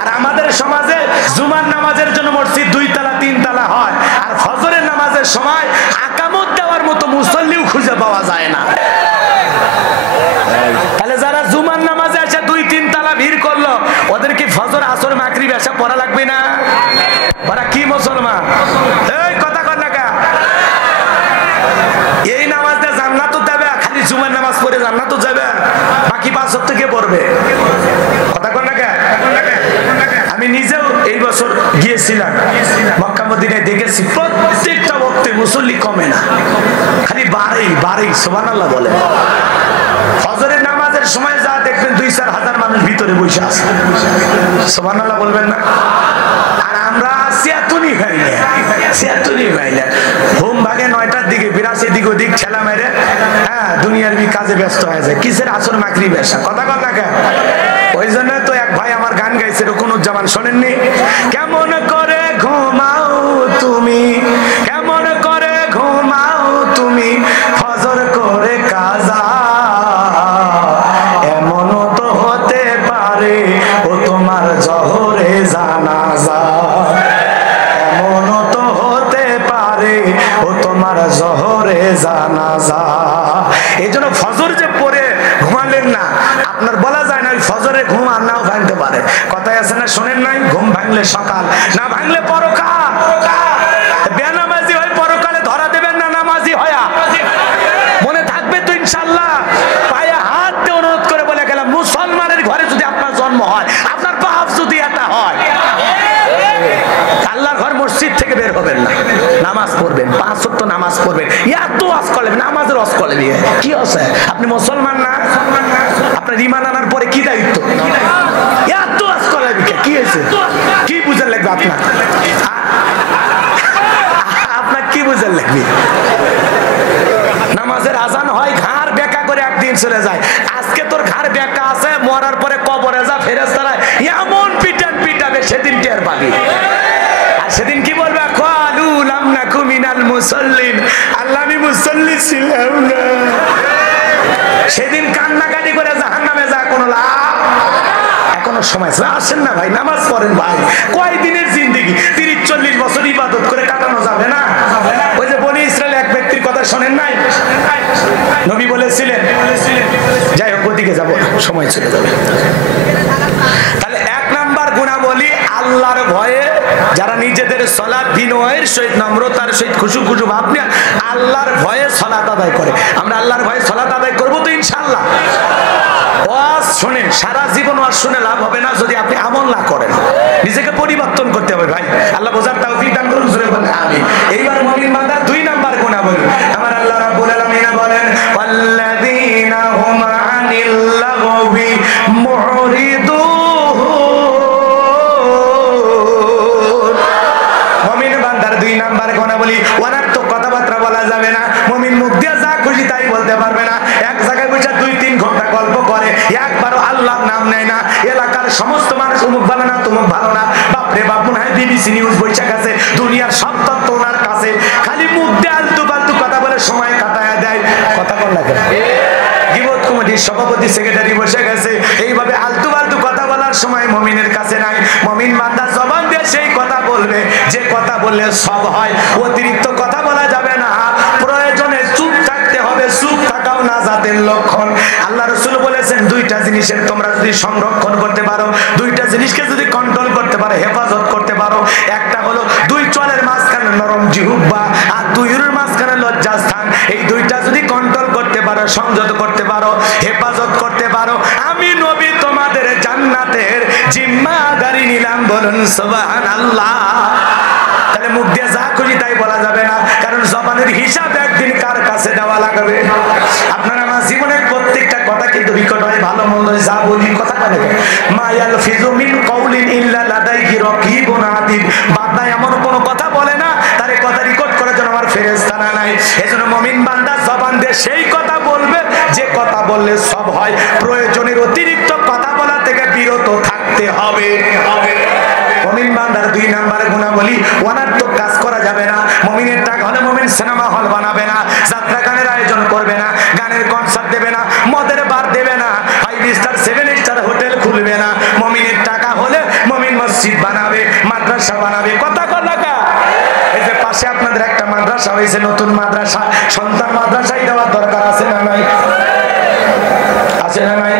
আর আমাদের সমাজে জুমার নামাজের জন্য মসজিদ 2 তলা 3 তলা হয়, আর ফজরের নামাজের সময় আকামত দেওয়ার মতো মুসল্লিও খুঁজে পাওয়া যায় না। তাহলে যারা জুমার নামাজে এসে 2-3 তলা ভিড় করলো, ওদের কি ফজর আসর মাগরিব এসা পড়া লাগবে না? ওরা কি মুসলমান? এই কথা কর না কা? এই নামাজটা জান্নাতও যাবে, খালি জুমার নামাজ পড়ে জান্নাতও যাবে, বাকি 5 ওয়াক্ত কে পড়বে? কথা কর না কা? আমি নিজেও এই বছর গিয়েছিলাম মক্কা মদিনায়, দেখেছি প্রত্যেকটা ওয়াক্তে মুসল্লি কমে না, খালি বাড়েই। সুবহানাল্লাহ বলে। ফজরের নামাজের সময় যা দেখবেন 2-4 হাজার মানুষ ভিতরে বসে আছে। সুবহানাল্লাহ বলবেন না? আর আমরা সিয়াতুনি ভাইলা ঘুম ভাগে 9টার দিকে, 82 দিক ওদিক ঠেলা মেরে, হ্যাঁ দুনিয়ার কাজে কাজে ব্যস্ত হয়ে যায়, কিসের আসর মাকরি ব্যবসা, কথা কর না কেন? ওই জন্য তো এক ভাই আমার গান গাইছে, রুকুনুজ্জামান, শোনেননি? কেমন করে ঘুমাও তুমি, কেমন করে ঘুমাও তুমি ফজর করে কাজা, এমনও তো হতে পারে ও তোমার জহরে জানাজা, এমনও তো হতে পারে ও তোমার জহরে জানাজা। এই জন্য ফজর যে পড়ে ঘুমালেন না, আপনার বলা যায় না ওই ফজরে ঘুম আর নাও ভাঙতে পারে। কথায় আছে না, শোনেন নাই? ঘুম ভাঙলে সকাল, না ভাঙলে পরকাল। বেনামাজি হয়ে পরকালে ধরা দেবেন না নামাজি হয়া, মনে থাকবে তো ইনশাআল্লাহ। পায়ে হাত দিয়ে অনুরোধ করে বলে গেলাম, মুসলমানের ঘরে যদি আপনার জন্ম হয়, আপনার বাপ যদি এটা হয়, আল্লাহর ঘর মসজিদ থেকে বের হবেন না, নামাজ পড়বেন, 5 ওয়াক্ত নামাজ পড়বেন, এত ওয়াজ করলেন, নামাজের ওয়াজ করলেন, কি আছে? আপনি মুসলমান না? আপনার ঈমান আনার পরে কি দায়িত্ব? এত ওয়াজ করলেন, কি হয়েছে? কি বুঝার লাগবে আপনার? আপনার কি বুঝার লাগবে? নামাজের আজান হয়, ঘাড় বেঁকা করে একদিন চলে যায়। আজকে তোর ঘাড় বেঁকা আছে, মরার পরে কবরে যা ফেরেশতারা এমন পিটান পিটাবে, সেদিন টের পাবি। আর সেদিন কি বলবে? ক্বালু লাম নাকু মিনাল মুসাল্লিন, আল্লাহ আমি মুসাল্লি ছিলাম না। সেদিন কান্নাকাটি করে জাহান্নামে যা কোনো লাভ? এখনো সময় আছে, আসেন না ভাই, নামাজ পড়েন ভাই। কয় দিনের জিন্দেগি, 30-40 বছর ইবাদত করে কাটানো যাবে না? ওই যে বনি ইসরায়েল এক ব্যক্তির কথা শোনেন নাই? নবী বলেছিলেন, যাই হোক ওদিকে যাবো, সময় চলে যাবে। তাহলে 1 নাম্বার গুণাবলী, আল্লাহর ভয়ে যারা নিজেদের সালাত বিনয়ের সহিত, নম্রতার সহিত, খুশু খুশু ভাব নিয়ে আল্লাহর ভয়ে সালাত আদায় করে। আমরা আল্লাহর ভয়ে সালাত আদায় করবো তো ইনশাআল্লাহ। ওয়াজ শোনেন, সারা জীবন ওয়াজ শুনে লাভ হবে না যদি আপনি আমল না করেন। নিজেকে পরিবর্তন করতে হবে ভাই। আল্লাহ বোঝার তৌফিক দান করুন, জোরে বলেন আমিন। এইবার মুমিন বান্দা 2 নাম্বার গুণাবলী, আমার আল্লাহ রাব্বুল আলামিন বলেন, ওয়াল্লাযীনা হুম আনিল লাগবি মুরিদুন। মুমিন বান্দার 2 নাম্বার গুণাবলী, অনার্থক কথাবার্তা বলা যাবে না। মুমিন মুখ দিয়ে যা খুশি তাই বলতে পারবে না। এক জায়গায় বসে 2-3 ঘন্টা গল্প করে, একবারও আল্লাহর নাম নেয় না। এলাকার সমস্ত মানুষ অমুক ভালো না, তমুক ভালো না, বাপরে বাপ, মনে হয় বিবিসি নিউজ বৈশাখ আছে, দুনিয়ার সব তথ্য ওনার কাছে, খালি মুখ দিয়ে আলতু ফালতু কথা বলে সময় কাটায় দেয়। কথা বল না কেন? গীবত কমিটির সভাপতি সেক্রেটারি বসে গেছে, এইভাবে আলতু ফালতু কথা বলার সময় মুমিনের কাছে নাই। মুমিন বান্দা জবান দিয়ে সেই কথা বলবে যে কথা বললে সব হয়। অতিরিক্ত কথা বলা যাবে না, প্রয়োজনে চুপ থাকতে হবে। চুপ থাকাও নাজাতের লক্ষণ। আল্লাহ রাসূল বলেছেন, 2টা জিনিসের তোমরা যদি সংরক্ষণ করতে পারো, 2টা জিনিসকে যদি কন্ট্রোল করতে পারো, হেফাজত করতে পারো, একটা হলো 2 চলের মাঝখানে নরম জিহ্বা, আর 2 মাঝখানে লজ্জাস্থান। এই 2টা যদি কন্ট্রোল করতে পারো, সংযত করতে পারো, হেফাজত করতে পারো, আমি নবী তোমাদের জান্নাতের জিম্মাদারি নিলাম। বলুন সুবহানাল্লাহ। তাহলে মুখ দিয়ে যা খুশি তাই বলা যাবে না, কারণ জবানের হিসাব একদিন কার কাছে দেওয়া লাগবে। আপনারা আমার জীবনের প্রত্যেকটা কথা কিন্তু রেকর্ড হয়, ভালো মন্দ যা বলি কথা বলে, মা ইয়ালফিযু মিন কাউলিন ইল্লা লাদাইহি রাকিবুন আতীদ। বান্দা এমন কোন কথা বলে না, তার কথা রেকর্ড করার জন্য আমার ফেরেশতা নাই। এজন্য মুমিন বান্দা জবান দিয়ে সেই কথা বলবে যে কথা বললে সব হয়। প্রয়োজনের অতিরিক্ত কথা বলা থেকে বিরত থাকতে হবে। মুমিন বান্দার 2 নাম্বার গুণাবলী, অনার্থক কাজ করা যাবে না। মুমিনের টাকা হলে মুমিন সিনেমা হল বানাবে না, যাত্রা গানের আয়োজন করবে না, গানের কনসার্ট দেবে না, মদের বার দেবে না, 5 স্টার 7 স্টার হোটেল খুলবে না। মুমিনের টাকা হলে মুমিন মসজিদ বানাবে, মাদ্রাসা বানাবে। কথা কথা। এই যে পাশে আপনাদের একটা মাদ্রাসা হয়েছে, নতুন মাদ্রাসা, সন্তান মাদ্রাসায় দেওয়ার দরকার আছে না নাই? আছে না নাই?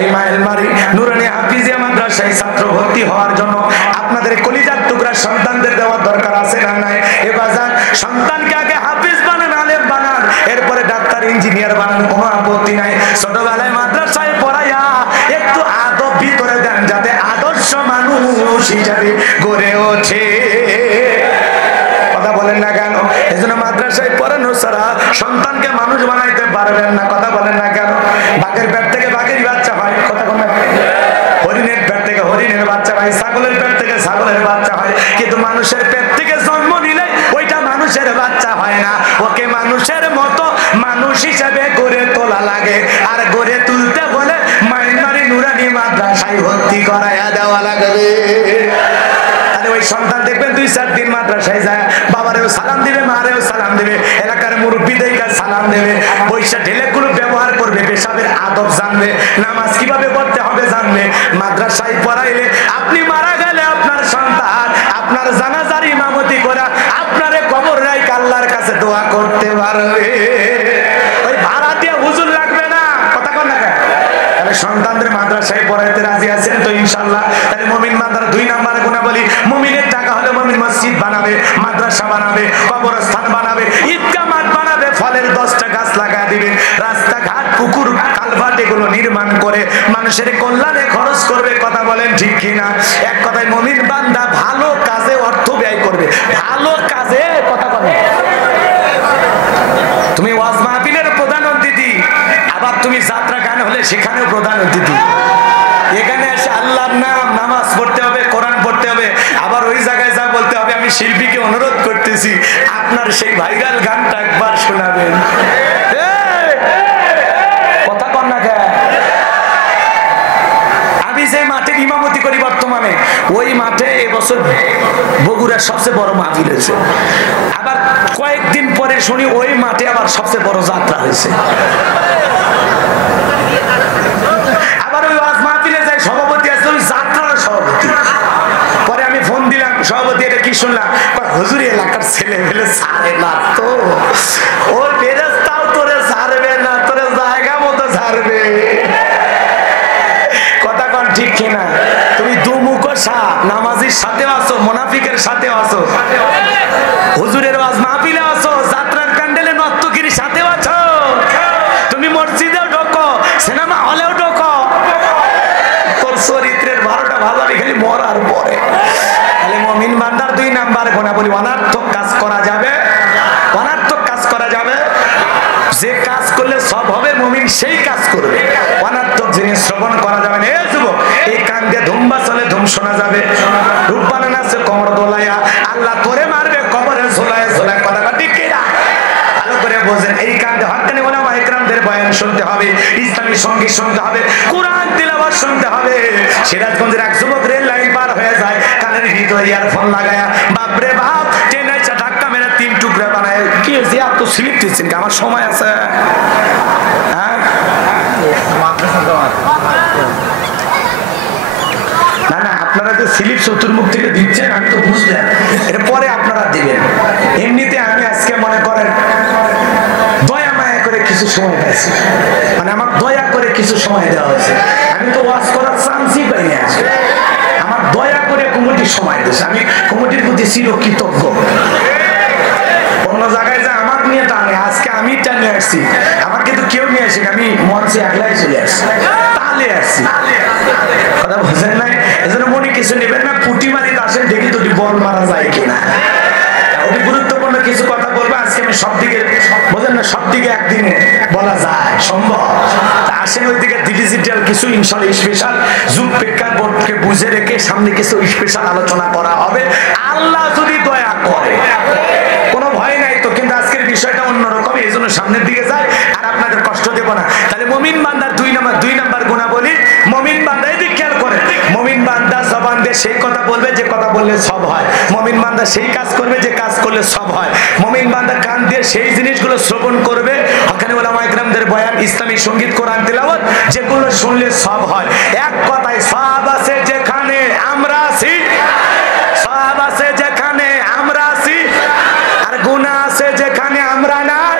এই মাইলমারি নুরানি হাফিজিয়া মাদ্রাসায় ছাত্র ভর্তি হওয়ার জন্য আপনাদের কলিজার টুকরা সন্তানদের দেওয়ার দরকার আছে না নাই? এবার সন্তানকে আগে হাফিজ বানান, আলেম বানান, এরপরে ডাক্তার ইঞ্জিনিয়ার বানান, কোনো আপত্তি নাই। ছোটবেলায় মাদ্রাসায় পড়াইয়া একটু আদব ভিতরে দেন, যাতে আদর্শ মানুষ হিসাবে গড়ে ওঠে। কথা বলেন না কেন? এজন্য মাদ্রাসায় পড়ানো ছাড়া সন্তানকে মানুষ বানাইতে পারবেন না। কথা বলেন না কেন? বাঘের পেট থেকে বাঘের বাচ্চা হয়, কথা বলেন। হরিণের পেট থেকে হরিণের বাচ্চা হয়, ছাগলের পেট থেকে ছাগলের বাচ্চা হয়, কিন্তু মানুষের পেট থেকে জন্ম নিলে ওইটা মানুষের বাচ্চা হয় না। ওকে মানুষের মতো মানুষ হিসেবে গড়ে তোলা লাগে। দেখবেন 2-4 দিন মাদ্রাসায় যায়, বাবারেও সালাম দিবে, মারেও সালাম দিবে, এলাকার মুরব্বীদেরকে সালাম দেবে, পয়সা ঢেলেগুলো ব্যবহার করবে, পেশাবের আদব জানবে, নামাজ কিভাবে পড়তে হবে জানবে। মাদ্রাসায় পড়াইলে আপনি মারা গেলে আপনার সন্তান আপনার জানাজার ইমামতি করা আপনারে কবর রাইখে আল্লাহর কাছে দোয়া করতে পারবে। ওই ভাড়া দিয়ে হুজুর লাগবে না, কথা কন না কেন? তাহলে সন্তানদের মাদ্রাসায় পড়াইতে রাজি আছেন তো ইনশাআল্লাহ? তাহলে মুমিন বান্দার 2 নম্বরে গুনাহ বলি, মুমিনের টাকা হলে মুমিন মসজিদ বানাবে, মাদ্রাসা বানাবে, কবরস্থান বানাবে, ঈদগাহ মাঠ বানাবে, ফলের 10টা গাছ লাগায় দিবেন, রাস্তাঘাট পুকুর কালভার্ট এগুলো নির্মাণ করে মানুষের কল্যাণে খরচ করবে। কথা বলেন ঠিক কিনা? এক কথায় মুমিন বান্দা ভালো কাজে অর্থ ব্যয় করবে, ভালো কাজে। কথা বলেন। তুমি ওয়াজ মাহফিলের প্রধান অতিথি, আবার তুমি যাত্রা গান হলে সেখানেও প্রধান অতিথি। এখানে এসে আল্লাহর নাম, নামাজ পড়তে হবে, কোরআন পড়তে হবে, আবার ওই জায়গায় যা বলতে হবে আমি শিল্পীকে অনুরোধ করতেছি আপনার সেই ভাইরাল গানটা একবার শোনাবেন। কথা কন না কেন? আমি যে মাঠে ইমামতি করি বর্তমানে, ওই মাঠে এবছর বগুড়ার সবচেয়ে বড় মাহফিল হয়েছে। আবার কয়েকদিন পরে শুনি ওই মাঠে আবার সবচেয়ে বড় যাত্রা হয়েছে। আবার ওই ওয়াজ মাহফিলে যাই, সভাপতি আছে ওই যাত্রার সভাপতি। পরে আমি ফোন দিলাম, সভাপতি এটা কি শুনলাম? হুজুর এলাকার ছেলে মেলে ছাড়ে না তো, ওই ফেরেশতাও তোরে ছাড়বে না, তোরে জায়গা মতো ছাড়বে। কথা কন ঠিক কিনা? তুমি দুমুখ সাপ, নামাজির সাথেও আছো, মুনাফিকের সাথেও আছো, হুজুরের ওয়াজ মাহফিলে আছো, যাত্রার প্যান্ডেলে নর্তকীর সাথেও আছো, তুমি মসজিদেও ঢোকো, সিনেমা হলেও ঢোকো, তোর চরিত্রের 12টা ভাজারি খালি মরার পরে। তাহলে মুমিন বান্দার 2 নাম্বার গুনাহ বলি, অনার্থক কাজ করা যাবে, অনার্থক কাজ করা যাবে। যে কাজ করলে সব হবে মুমিন সেই কাজ করবে, অনার্থক জিনিস শ্রবণ করা যাবে না। এই যুবক, এই কান দিয়ে ধুমবা চলে ধুম শোনা যাবে, রূপবান আছে কোমর দোলাইয়া, আল্লাহ তোরে মারবে কবরে ঝোলায় ঝোলায়। কথা ঠিক কিনা? ভালো করে বোঝেন। এই কান দিয়ে হক্কানি ওলামা ইকরামদের বয়ান শুনতে হবে, ইসলামী সঙ্গীত শুনতে হবে, কোরআন তিলাওয়াত শুনতে হবে। সিরাজগঞ্জের এক যুবক রেল লাইন পার হয়ে যায়, কানের ভিতরে ইয়ারফোন লাগায়া, বাপরে বাপ, ট্রেন আইসা ধাক্কা মেরে 3 টুকরা বানায়। কি হয়েছে? এত স্লিপ দিচ্ছেন, আমার সময় আছে? হ্যাঁ, না না, আপনারা যে স্লিপ চতুর্মুখ থেকে দিচ্ছেন আমি তো বুঝলাম, এরপরে আপনারা দিবেন। এমনিতে আমি আজকে মনে করেন দয়া মায়া করে কিছু সময় পাইছি, মানে আমার দয়া করে কিছু সময় দেওয়া হয়েছে। আমি তো ওয়াজ করার চান্সই পাইনি আজকে, আমার দয়া করে কমিটি সময় দিয়েছে, আমি কমিটির প্রতি চিরকৃতজ্ঞ। অন্য জায়গায় যা আমার নিয়ে টানে, আজকে আমি টানে আসছি, আমার কিন্তু কেউ নিয়ে আসি, আমি মঞ্চে একলাই চলে আসছি, তাহলে আসছি। কথা বুঝেন নাই? এজন্য মনে কিছু নেবেন না, পুটি মারি আসেন, দেখি দুটি বল মারা যায় কিনা। অতি গুরুত্বপূর্ণ কিছু কথা বলবো আজকে আমি, সব দিকে বোঝেন না, সব দিকে একদিনে বলা যায় সম্ভব? আসেন ওই দিকে ডিজিটাল কিছু ইনশাআল্লাহ স্পেশাল যুগ প্রেক্ষাপটকে বুঝে রেখে সামনে কিছু স্পেশাল আলোচনা করা হবে, আল্লাহ যদি দয়া করে। কোনো ভয় নাই তো, কিন্তু আজকের বিষয়টা অন্যরকম, এই জন্য সামনের দিকে যায় আর আপনাদের কষ্ট দেব না। তাহলে মুমিন বান্দার 2 নাম্বার গুনাহ বলি, মুমিন বান্দা এদিকে খেয়াল করে, মুমিন বান্দা জবান দিয়ে সেই কথা বলবে যে কথা বললে সব হয়, মুমিন বান্দা সেই কাজ করবে যে কাজ করলে সব হয়, মুমিন বান্দা কান দিয়ে সেই জিনিসগুলো শ্রবণ করবে, ওখানে ওলামা ইকরামদের বয়ান, ইসলামী সঙ্গীত, কোরআন তিলাওয়াত, যেগুলো শুনলে সব হয়। এক কথায় সব আছে যেখানে আমরা আছি, সব আছে যেখানে আমরা আছি, আর গুনাহ আছে যেখানে আমরা নাই।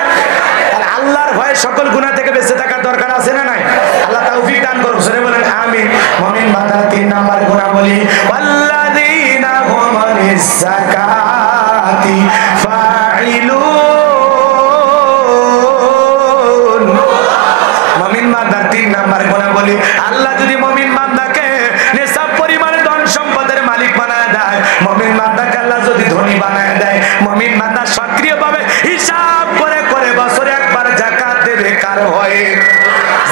আর আল্লাহর ভয়ে সকল গুনাহ থেকে বেঁচে থাকার দরকার আছে না নাই? আল্লাহ তাওফিক দান করুন, সরে বলেন আমিন। মুমিন বান্দা 3 নাম্বার গুনাহ বলি, ওয়াল্লাযীনা হুম লিয-যাকাতি ফাঈলুন। মুমিন বান্দা 3 নাম্বার গুনাহ বলি, আল্লাহ যদি মুমিন বান্দাকে নিসাব পরিমাণে ধন সম্পদের মালিক বানায় দেয়, মুমিন বান্দাকে আল্লাহ যদি ধনী বানায় দেয়, মুমিন বান্দা সক্রিয়ভাবে হিসাব করে করে বছরে একবার যাকাত দেবে। কার ভয়ে?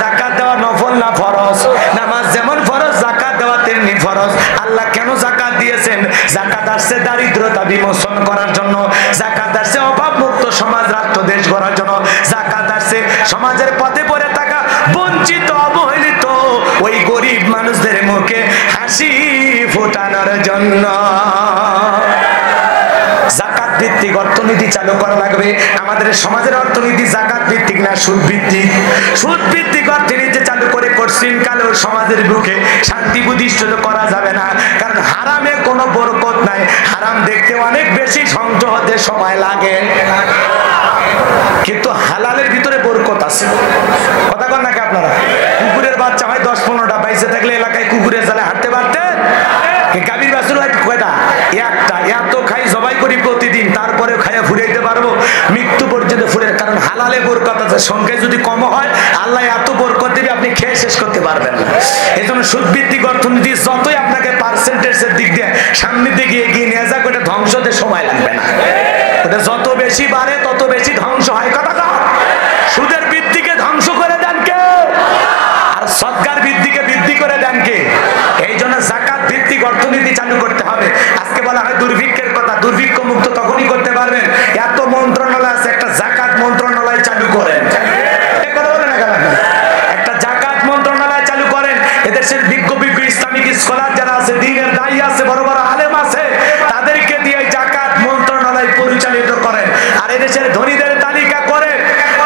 যাকাত দেওয়া নফল না ফরজ? নামাজ যেমন ফরজ, যাকাত দেওয়া তেমনি ফরজ। আল্লাহ কেন যাকাত দিয়েছেন? যাকাত আসছে দারিদ্রতা বিমোচন করার জন্য, যাকাত আসছে অভাব মুক্ত সমাজ রাষ্ট্র দেশ গড়ার জন্য, যাকাত আসছে সমাজের পথে পড়ে থাকা বঞ্চিত অবহেলিত ওই গরিব মানুষদের মুখে হাসি ফোটানোর জন্য। চালু করা লাগবে। আমাদের সমাজের অর্থনীতি জাকাত ভিত্তিক না সুদ ভিত্তিক? সুদ ভিত্তিক অর্থনীতি চালু করে কঠিনকালেও সমাজের বুকে শান্তি প্রতিষ্ঠিত করা যাবে না, কারণ হারামে কোনো বরকত নাই। হারাম দেখতে অনেক বেশি ধ্বংস হতে সময় লাগে, কিন্তু হালালের ভিতরে বরকত আছে। কথা বল নাকি আপনারা? কুকুরের বাচ্চা হয় 10-15টা, বাইসে থাকলে এলাকায় কুকুরের জালে হাঁটতে পারতেন? গাভীর বাছুর হয় কয়টা? একটা। এত খাই জবাই করি প্রতিদিন, তারপরে খাইয়া ফুরাইতে পারবো মৃত্যু পর্যন্ত ফুরে, কারণ হালালে বরকত আছে। সংখ্যায় যদি কম হয় আল্লাহ এত বরকত দেবে আপনি খেয়ে শেষ করতে পারবেন না। এই জন্য সুদভিত্তিক অর্থনীতি যতই আপনাকে পার্সেন্টেজের দিক দিয়ে সামনের দিকে এগিয়ে নিয়ে যাক, ওটা ধ্বংস হতে সময় লাগবে না। ওটা যত বেশি বাড়ে তত বেশি ধ্বংস হয়। কথা সুদের বৃদ্ধিকে ধ্বংস করে দেন কে? আর সদকার বৃদ্ধিকে বৃদ্ধি করে দেন কে? এই জন্য জাকাত ভিত্তিক অর্থনীতি চালু করতে হবে। আজকে বলা হয় দুর্ভিক্ষের কথা, দুর্ভিক্ষ মুক্ত তখনই করতে পারবেন এত মন্ত্রণালয় আছে, একটা জাকাত মন্ত্রণালয় চালু করেন। কথা বলেন না কেন? একটা জাকাত মন্ত্রণালয় চালু করেন। এদেশের বিজ্ঞ বিজ্ঞ ইসলামিক স্কলার যারা আছে, দ্বীনের দায়ী আছে, বড় বড় আলেম আছে, তাদেরকে দিয়ে জাকাত মন্ত্রণালয় পরিচালিত করেন। আর এদেশের ধনীদের তালিকা করে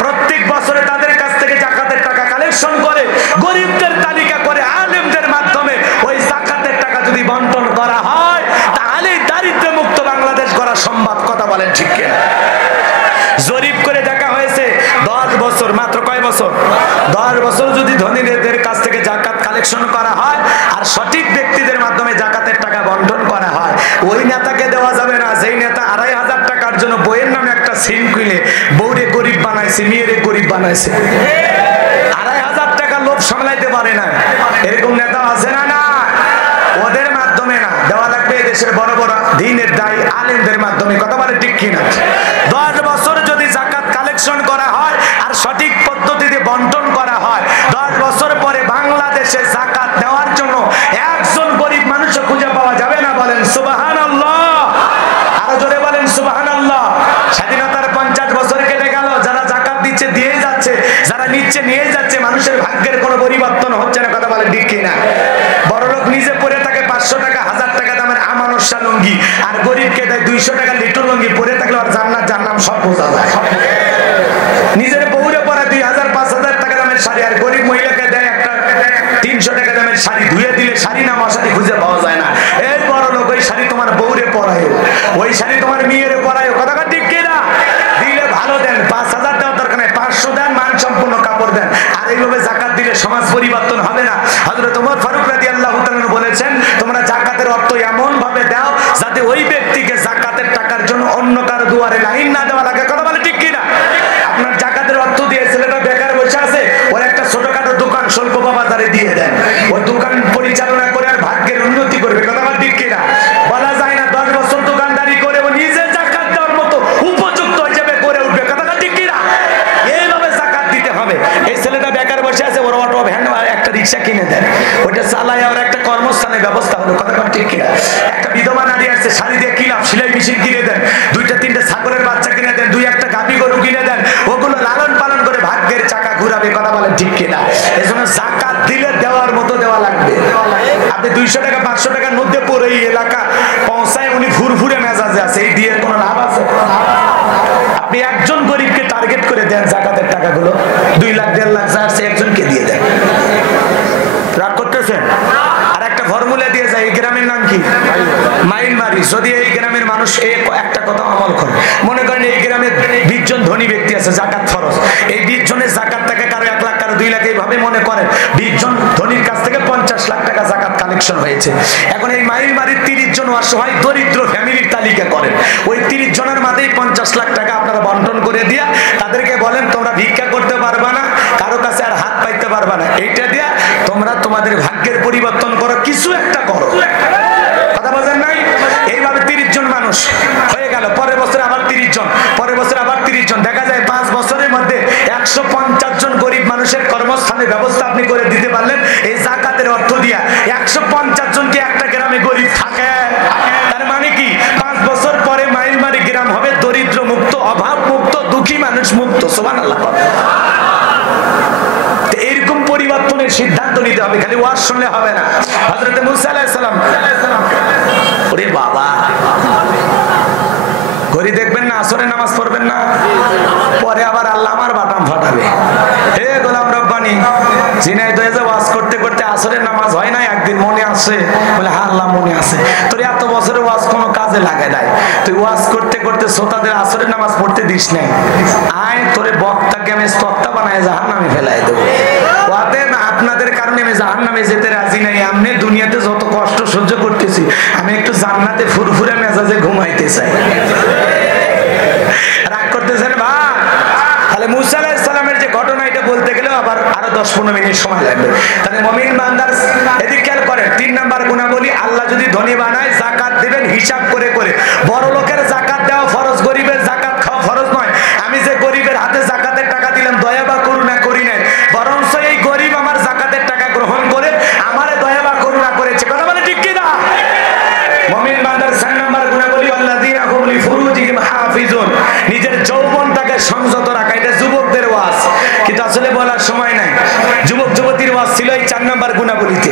প্রত্যেক বছরে তাদের কাছ থেকে জাকাতের টাকা কালেকশন করে, গরিবদের তালিকা করে আলেমদের মাধ্যমে ওই জাকাতের টাকা যদি বন্টন করা হয়, তাহলে দারিদ্র মুক্ত বাংলাদেশ করা সম্ভব। কথা বলেন ঠিক কিনা? জরিপ করে দেখা হয়েছে 10 বছর, মাত্র কয় বছর? 10 বছর যদি ধনীদের কাছ থেকে জাকাত কালেকশন করা হয় আর সঠিক ব্যক্তিদের মাধ্যমে জাকাতের টাকা বন্টন করা হয়, ওই নেতাকে দেওয়া যাবে না যেই নেতা 2500 টাকার জন্য বইয়ের নামে একটা সিম কিনে বউরে গরিব বানাইছে, মেয়েরে গরিব বানাইছে। 2500 টাকা লোভ সামলাইতে পারে না, এরকম নেতা আছে না? না, ওদের মাধ্যমে না, দেওয়া লাগবে দেশের বড় বড় দ্বীনের দায়ী আলেমদের মাধ্যমে। কথা বলে ঠিক কিনা? 10 বছর যদি জাকাত কালেকশন করা হয় আর সঠিক পদ্ধতিতে বন্টন করা হয়, 10 বছর পরে বাংলাদেশে জাকাত দেওয়ার জন্য একজন গরিব মানুষও খুঁজে পাওয়া যাবে না। বলেন সুবহানাল্লাহ। আরো জোরে বলেন সুবহানাল্লাহ। স্বাধীনতার 50 বছর কেটে গেল, যারা জাকাত দিচ্ছে দিয়ে যাচ্ছে, যারা নিচ্ছে নিয়ে যাচ্ছে, মানুষের ভাগ্যের কোনো পরিবর্তন হচ্ছে না। কথা বলে ঠিক কিনা? বড়লোক নিজে পরে থাকে 500 টাকা 1000 টাকা দামের আমানস্যা লুঙ্গি, আর গরিবকে দেয় 200 টাকা লিটল লুঙ্গি, পরে থাকলে আর জান্নাত জাহান্নাম সব বোঝা যায়। নিজের বউরে পরা 2000-5000 টাকা দামের শাড়ি, আর গরিব মহিলাকে দেয় একটা 300 টাকা দামের শাড়ি, ধুয়ে দিলে শাড়ি না মশারি খুঁজে পাওয়া যায় না। এই বড় লোক, ওই শাড়ি তোমার বউরে পরায়, ওই শাড়ি তোমার মেয়েরে পরায়। কথা ঠিক কিনা? দিলে ভালো দেন, 5000 দেওয়ার দরকার নেই, 500 দেন, মান সম্পূর্ণ কাপড় দেন। আর এইভাবে জাকাত দিলে সমাজ পরিবর্তন হবে না। হযরত ওমর ফারুক রাদিয়াল্লাহু তাআলা বলেছেন, তোমরা জাকাতের অর্থ এমন ভাবে দাও যাতে ওই ব্যক্তিকে জাকাতের টাকার জন্য অন্য কারো দুয়ারে লাইন না দেওয়া লাগে। কথা বলে ঠিক কিনা? আপনার জাকাতের অর্থ দিয়ে ছেলেটা বেকার বসে আছে, ওর একটা ছোটখাটো দোকান স্বল্প বাজারে দিয়ে দেন, ওই দোকান পরিচালনা করে আর ভাগ্যের উন্নতি করবে। কথা বলে ঠিক কিনা? বলা যায় না 10 বছর দোকানদারি করে ও নিজে জাকাত দেওয়ার মতো উপযুক্ত হিসেবে করে উঠবে। কথা ঠিক কিনা? এইভাবে জাকাত দিতে হবে। এই ছেলেটা বেকার বসে আছে, ওর অটো ভ্যান একটা রিক্সা কিনে দেন, ওইটা চালায় আর একটা কর্মস্থানের ব্যবস্থা হলো। কথা ঠিক কিনা? একটা বিধবা নারী আছে, শাড়ি দিয়ে কি লাভ, সেলাই মেশিন কিনে দেন, 2-3টে ছাগলের বাচ্চা কিনে দেন, 2-1টা গাভী গরু কিনে দেন, ওগুলো লালন পালন করে ভাগ্যের চাকা ঘুরাবে। কথা বলেন ঠিক কিনা? এজন্য জাকাত দিলে দেওয়ার মতো দেওয়া লাগবে। আপনি 200 টাকা 500 টাকার মধ্যে পড়ে এই এলাকা পৌঁছায় উনি ফুরফুরে মেজাজে আছে, এই দিয়ে কোনো লাভ আছে? আপনি একজন গরিবকে টার্গেট করে দেন জাকাতের টাকাগুলো, 2 লাখ 1.5 লাখ যা আছে একজনকে দিয়ে দেন। রাগ করতেছেন? আর একটা ফর্মুলা দিয়ে যায়, এই গ্রামের নাম কি? মাইলমারি। যদি এই গ্রামের মানুষ এই একটা কথা আমল করে, মনে করেন এই গ্রামে 20 জন ধনী ব্যক্তি আছে, জাকাত ফরজ, এই 20 জনের জাকাত টাকা কারো 1 লাখ কারো 2 লাখ, এইভাবে মনে করেন 20 জন ধনীর কাছ থেকে 50 লাখ টাকা জাকাত কালেকশন হয়েছে। এখন এই মাইলমারির 30 জন অসহায় দরিদ্র ফ্যামিলির তালিকা করেন, ওই 30 জনের মাঝেই 50 লাখ টাকা আপনারা বন্টন করে দিয়া তাদেরকে বলেন তোমরা ভিক্ষা করতে পারবা না, কারো কাছে আর হাত পাইতে পারবা না, এইটা দিয়া তোমরা তোমাদের ভাগ্যের পরিবর্তন করো, কিছু একটা করো। কথা বলেন নাই? এইভাবে 30 জন মানুষ হয়ে গেল, পরের বছর আবার 30 জন, পরের বছর আবার 30 জন, দেখা যায় 5 বছরের মধ্যে 150 জন গরিব মানুষের কর্মস্থানের ব্যবস্থা আপনি করে দিতে পারলেন এই জাকাতের অর্থ দিয়া। 150 জনকে একটা গ্রামে গরিব থাকে, তার মানে কি 5 বছর পরে মাইলমারি গ্রাম হবে দরিদ্র মুক্ত, অভাব মুক্ত, দুঃখী মানুষ মুক্ত। সুবহানাল্লাহ। এরকম পরিবর্তনের সিদ্ধান্ত নিতে হবে, খালি ওয়াজ শুনলে হবে না। হযরত মুসা আলাইহিস সালাম, ওরে বাবা, ঘড়ি দেখবেন না, আসর আসরের নামাজ পড়বেন না, পরে আবার আল্লাহ আমার বাটাম ফাটাবে। হে গোলাম রব্বানি, ঝিনাইদহে যে ওয়াজ করতে করতে আসরের নামাজ হয় না, একদিন মনে আছে? বলে হ্যাঁ আল্লাহ মনে আছে। তোর এত বছরের ওয়াজ কোনো কাজে লাগে নাই, তুই ওয়াজ করতে করতে শ্রোতাদের আসরের নামাজ পড়তে দিস নাই। আয় তোরে বক্তাকে আমি তক্তা বানায় জাহান্নামে ফেলাই দেবো। ওয়াদেন আপনাদের কারণে আমি জাহান্নামে যেতে রাজি নাই। আমি দুনিয়াতে যত কষ্ট সহ্য করতেছি, আমি একটু জান্নাতে ফুরফুরে মেজাজে ঘুমাইতে চাই। রাগ করতেছেন ভাই? তাহলে মুসা আলাইহিস সালামের যে ঘটনা, এটা বলতে গেলেও আবার আরো 10-15 মিনিট সময় লাগবে। তাহলে মুমিন বান্দার এদিক খেয়াল করেন, 3 নাম্বার গুণাবলী, আল্লাহ যদি ধনী বানায় জাকাত দিবেন হিসাব করে করে। বড় লোকের জাকাত দেওয়া ফরজ, গরিবের জাকাত খাওয়া ফরজ নয়। আমি যে গরিবের হাতে জাকাতের টাকা দিলাম, দয়া বা করুণা করি নাই, বরঞ্চ এই গরিব আমার জাকাতের টাকা গ্রহণ করে আমারে দয়া বা করুণা করেছে। কথা বলে ঠিক কি না? মুমিন বান্দার 4 নাম্বার গুণাবলী, আল্লাযীনা হুম লিফুরুজিহিম হাফিজুন, নিজের যৌবনটাকে সংযত রাখা। এটা যুবকদের ওয়াজ, কিন্তু আসলে বলার সময় নাই। যুবক যুবতীর ওয়াজ ছিল এই 4 নাম্বার গুণাবলীতে।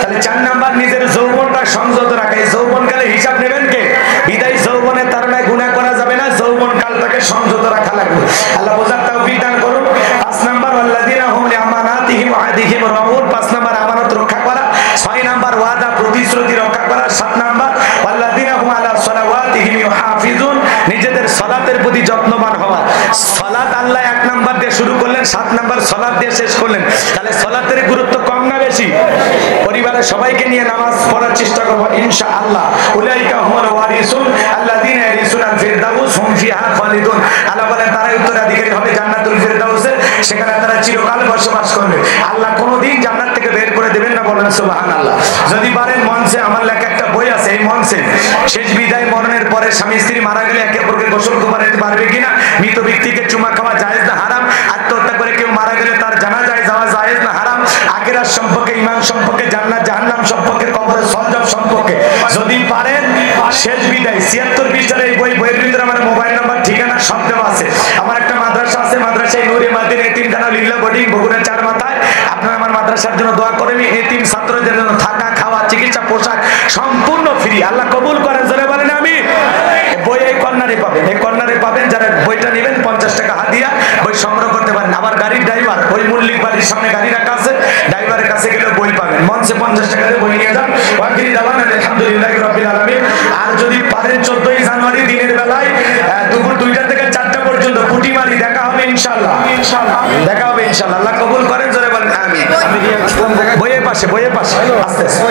তাহলে 4 নাম্বার নিজের যৌবনটা সংযত রাখা। এই যৌবনকালে হিসাব নেবেন কে? বিদায় যৌবনের তাড়নায় গুনাহ করা যাবে না, যৌবন কালটাকে সংযত রাখা লাগবে। আল্লাহ বোঝার তৌফিক দান করুন। 5 নাম্বার, আল্লাযীনা হুম লিআমানাতিহিম ওয়া আহদিহিম রাউন, 5 নাম্বার আমানত রক্ষা করা। 6 নাম্বার ওয়াদা প্রতিশ্রুতি রক্ষা করা। 7 নাম্বার আল্লাযীনা হুম আলা সালাওয়াতিহিম ইউহাফিজুন, নিজেদের সালাতের প্রতি যত্নবান হওয়া। সালাত আল্লাহ 1 নাম্বার দিয়ে শুরু করলেন, 7 নাম্বার সালাত দিয়ে শেষ করলেন। তাহলে সালাতের গুরুত্ব কম না বেশি? পরিবারের সবাইকে নিয়ে নামাজ পড়ার চেষ্টা করব ইনশাআল্লাহ। উলাইকা হুমুল ওয়ারিসুন আল্লাযীনা ইয়ারিসুনাল ফিরদাউস হুম ফিহা খালিদুন। আল্লাহ বলেন তারা উত্তরাধিকারী হবে জান্নাতুল ফিরদাউসের, সেখানে তারা চিরকাল বসবাস করবে। আল্লাহ কোনোদিন জান্নাত থেকে বের করে দেবেন না, বলেন সুবহানাল্লাহ। যদি পারেন মঞ্চে, আমার লেখা একটা বই আছে, এই মঞ্চে শেষ বিদায় মরণের পরে স্বামী স্ত্রী মারা গেলে একে অপরকে গোসল করাতে পারবে কিনা, মৃত ব্যক্তিকে চুমা খাওয়া জায়েজ না হারাম, আত্মহত্যা করে কেউ মারা গেলে তার জানাজায় যাওয়া জায়েজ না হারাম, আখিরাত সম্পর্কে, ঈমান সম্পর্কে, জান্নাত জাহান্নাম সম্পর্কে, কবরের সওয়াব সম্পর্কে যদি পারেন শেষ বিদায় 76 পৃষ্ঠার এই বইয়ের ভিতরে আমার মোবাইল নাম্বার, ঠিকানা সব দেওয়া আছে। আমার একটা মাদ্রাসা আছে, মাদ্রাসায় নূরে মাদিনা এতিমখানা লিল্লাহ বোর্ডিং, বগুড়া 4 মাথায়। আপনারা আমার মাদ্রাসার জন্য দোয়া করবেন। এতিম ছাত্রদের জন্য থাকা, খাওয়া, চিকিৎসা, পোশাক সম্পূর্ণ ফ্রি। আল্লাহ কবুল করেন, জোরে বলেন আমিন। বই এই কর্নারে পাবেন, এই কর্নারে পাবেন। যারা বইটা নেবেন 50 টাকা হাদিয়া, বই সংগ্রহ করতে পারেন। আবার গাড়ির ড্রাইভার, ওই মল্লিক বাড়ির সামনে গাড়ি রাখা আছে, ড্রাইভারের কাছে গেলে বই পাবেন। মঞ্চে 50 টাকা দিয়ে বই নিয়ে যান। ওয়াকিল দাওয়ান আলহামদুলিল্লাহি রাব্বিল আলামিন। আর যদি পারেন 14ই জানুয়ারি দিনের বেলায় দুপুর 2টা থেকে 4টা পর্যন্ত পুটিমারি দেখা হবে ইনশাআল্লাহ। ইনশাআল্লাহ দেখা হবে ইনশাআল্লাহ। আল্লাহ কবুল করেন, জোরে বলেন আমিন। বইয়ের পাশে, বইয়ের পাশে আস্তে আস্তে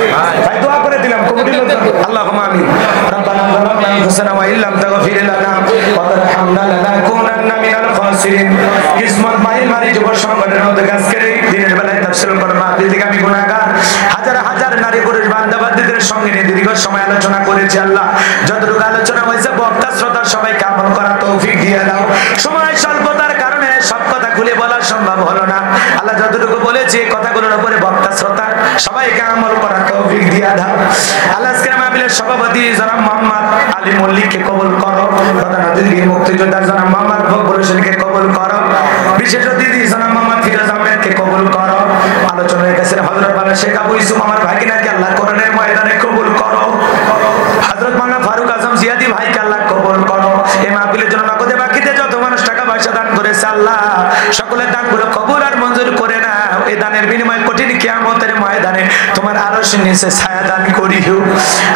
ভাই দোয়া করে দিলাম কমিটির লোক। আল্লাহুম্মা আমিন। রব্বানা যালামনা আনফুসানা ওয়া ইল্লাম তাগফির লানা ওয়া তারহামনা লানাকুনান্না মিনাল খাসিরিন। কিসমত মাইল মারি যুব সংগঠনের উদ্যোগে আজকের এই দিনের বেলায় তাফসীর কোরআন মাহফিল থেকে আমি গুনাহগার হাজার হাজার নারী পুরুষ বান্দাবান্দিদের সঙ্গে নিয়ে দীর্ঘ সময় আলোচনা করেছি। আল্লাহ যতটুকু আলোচনা হয়েছে বক্তা শ্রোতা সবাইকে আমল করার তৌফিক দিয়ে দাও। সময় স্বল্পতার কারণে সব কথা খুলে বলা সম্ভব হলো না। আল্লাহ যতটুকু বলেছি কথাগুলোর উপরে বক্তা শ্রোতা সবাইকে আমল করার তৌফিক দিয়ে দাও। আল্লাহ আজকের মাহফিলের সভাপতি জনাব মোহাম্মদ আলী মল্লিককে কবুল করো। প্রধান অতিথি মুক্তিযোদ্ধা জনাব মোহাম্মদ ফখরুল হোসেনকে কবুল করো। বিশেষ অতিথি জনাব মোহাম্মদ ফিরোজ আহমেদকে কবুল করো। আলোচনায় গেছেন হযরত মাওলানা শেখ আবু ইউসুফ আমার ভাগিনাকে আল্লাহ কোরআনের ময়দানে কবুল করো। হযরত মাওলানা ফারুক আজম জিয়াদি ভাইকে আল্লাহ কবুল করো। এই মাহফিলের জন্য নগদে বাকিতে যত মানুষ টাকা পয়সা দান করেছে আল্লাহ সকলের দানগুলো কবুল আর মঞ্জুর করে না। এই দানের বিনিময়ে কঠিন কিয়ামতের ময়দানে তোমার আরশের নিচে ছায়া দান করিও।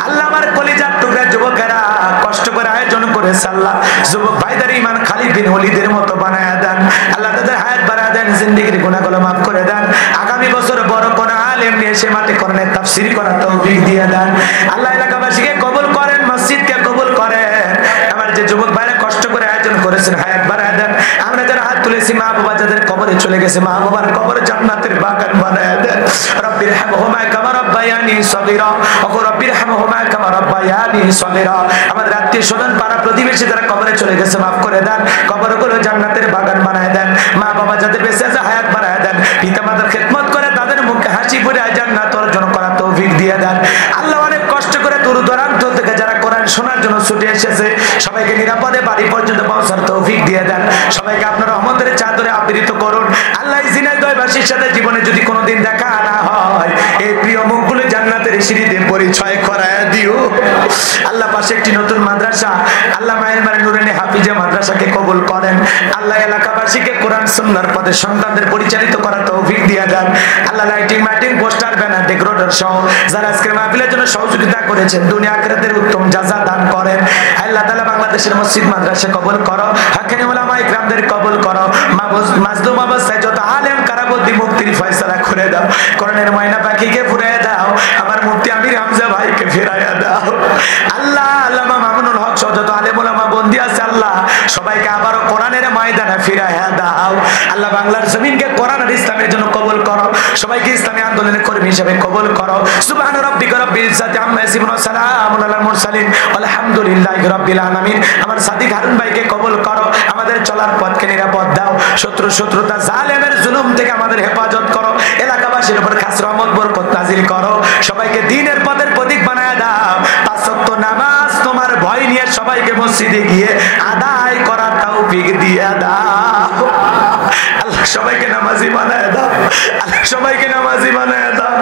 আল্লাহ আমার কলিজার টুকরা যুবকেরা কষ্ট করে আয়োজন করেছে আল্লাহ যুবক ভাইদের ঈমান খালিদ বিন ওলীদের মতো বানায়া দেন। আল্লাহ তাদের হায়াত বাড়ায় দেন, জিন্দেগির গুনাহগুলো মাফ করে দেন। আগামী বছর বড় কোন আলেম নিয়ে এসে মাঠে কোরআনের তাফসীর করার তৌফিক দিয়ে দেন। আল্লাহ এলাকাবাসীকে কবুল করেন, মসজিদকে কবুল করেন। আমার যে যুবক ভাইরা কষ্ট করে আয়োজন করেছেন হায়াত বাড়ায় দেন। আমরা যারা হাত তুলেছি মা বাবা যাদের কবরে চলে গেছে মা বাবার কবরে জান্নাতের বাগান বানায় দেন। রব্বির হামহুমা কামা রাব্বায়ানি সগীরা ওয়া রব্বির হামহুমা কামা রাব্বায়ানি সগীরা। আমাদের আত্মীয় স্বজন পাড়া প্রতিবেশী যারা কবরে চলে গেছে মাফ করে দেন, কবরগুলো জান্নাতের বাগান বানায় দেন। মা বাবা যাদের বেঁচে আছে হায়াত বাড়ায় দেন। পিতা মাতার খেদমত করে তাদের মুখে হাসি ফুটে জান্নাত অর্জন করার তৌফিক দিয়ে দেন। আল্লাহ অনেক কষ্ট করে দূর দূরান্ত থেকে যারা কোরআন শোনার জন্য ছুটে এসেছে সবাইকে নিরাপদে বাড়ি পর্যন্ত পৌঁছার তৌফিক দিয়ে দেন। সবাইকে আপনার রহমতের চাদরে আবৃত করুন। আল্লাহ ঝিনাইদহবাসীর সাথে জীবনে যদি কোনোদিন দেখা না হয় এই প্রিয় মুখগুলো জান্নাতের সিঁড়িতে পরিচয় করায় দিও। আল্লাহ পাশে পাশে একটি নতুন মাদ্রাসা, আল্লাহ মায়ের বাড়ি নুরানি হাফিজা মাদ্রাসাকে কবুল করেন। আল্লাহ এলাকাবাসীকে কোরআন সুন্নাহর পথে সন্তানদের পরিচালিত করার তৌফিক দিয়ে দেন। আল্লাহ লাইটিং মাইটিং পোস্টার ব্যানার ডেকোরেটর সহ যারা আজকের মাহফিলের জন্য সহযোগিতা করেছেন দুনিয়া আখিরাতের উত্তম জাযা দান করেন। আল্লাহ তাআলা বাংলাদেশের মসজিদ মাদ্রাসা কবুল করো, হাকিম উলামা ইকরামদের কবুল করো, মাজলুম অবস্থায় যত আলেম কারাবতী মুক্তির ফয়সালা করে দাও, কোরআনের ময়না পাখিকে ফুরাইয়া দাও, আমার মুফতি আমির হামজা ভাইকে ফিরাইয়া দাও। আল্লাহ আল্লামা মামুনুল হক সহ যত আলেম উলামা বন্দী আছে আল্লাহ সবাইকে আবারও কোরআনের ময়দানে ফিরাইয়া দাও। আল্লাহ বাংলার জমিনকে কোরআন আর ইসলামের জন্য কবুল করো, সবাইকে ইসলামী আন্দোলনের কর্মী হিসেবে কবুল করো। সুবহান রাব্বিকা রাব্বিল ইজ্জাতি আম্মা ইয়াসিফুন ওয়া সালামুন আলাল মুরসালিন আলহামদুলিল্লাহি রাব্বিল আলামিন। আমার সাদিক হারুন ভাইকে কবুল করো, আমাদের চলার পথকে নিরাপদ দাও, শত্রুতা জালেমের জুলুম থেকে আমাদের হেফাজত করো, এলাকাবাসীর উপর খাস রহমত বরকত নাজিল করো, সবাইকে দ্বীনের পথের প্রতীক বানায় দাও। পাঁচ ওয়াক্ত নামাজ তোমার ভয় নিয়ে সবাইকে মসজিদে গিয়ে আদায় করার তৌফিক দিয়ে দাও। আল্লাহ সবাইকে নামাজি বানায় দাও, আল্লাহ সবাইকে নামাজি বানায় দাও।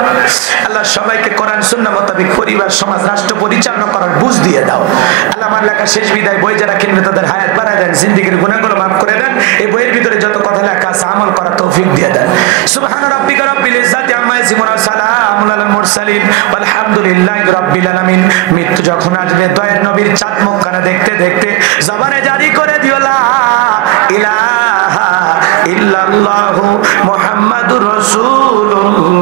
আল্লাহ সবাইকে কোরআন সুন্নাহ মোতাবেক পরিবার সমাজ রাষ্ট্র পরিচালনা করার বুঝ দিয়ে দাও। আল্লাহ আমার লেখা শেষ বিদায়, বই যারা কিনবে তাদের হায়াত বাড়ায় দেন, জিন্দেগীর গুনাহগুলো মাফ করে দেন, এই বইয়ের ভিতরে যত কথা লেখা আছে আমল করার তৌফিক দিয়ে দেন। সুবহান রাব্বিকা রাব্বিল ইজ্জাতি আম্মা ইয়াসিফুন ওয়া সালামুন আলাল মুরসালিন আলহামদুলিল্লাহি রাব্বিল আলামিন। মৃত্যু যখন আসবে দয়ার নবীর চাঁদ মুখখানা দেখতে দেখতে জবানে জারি করে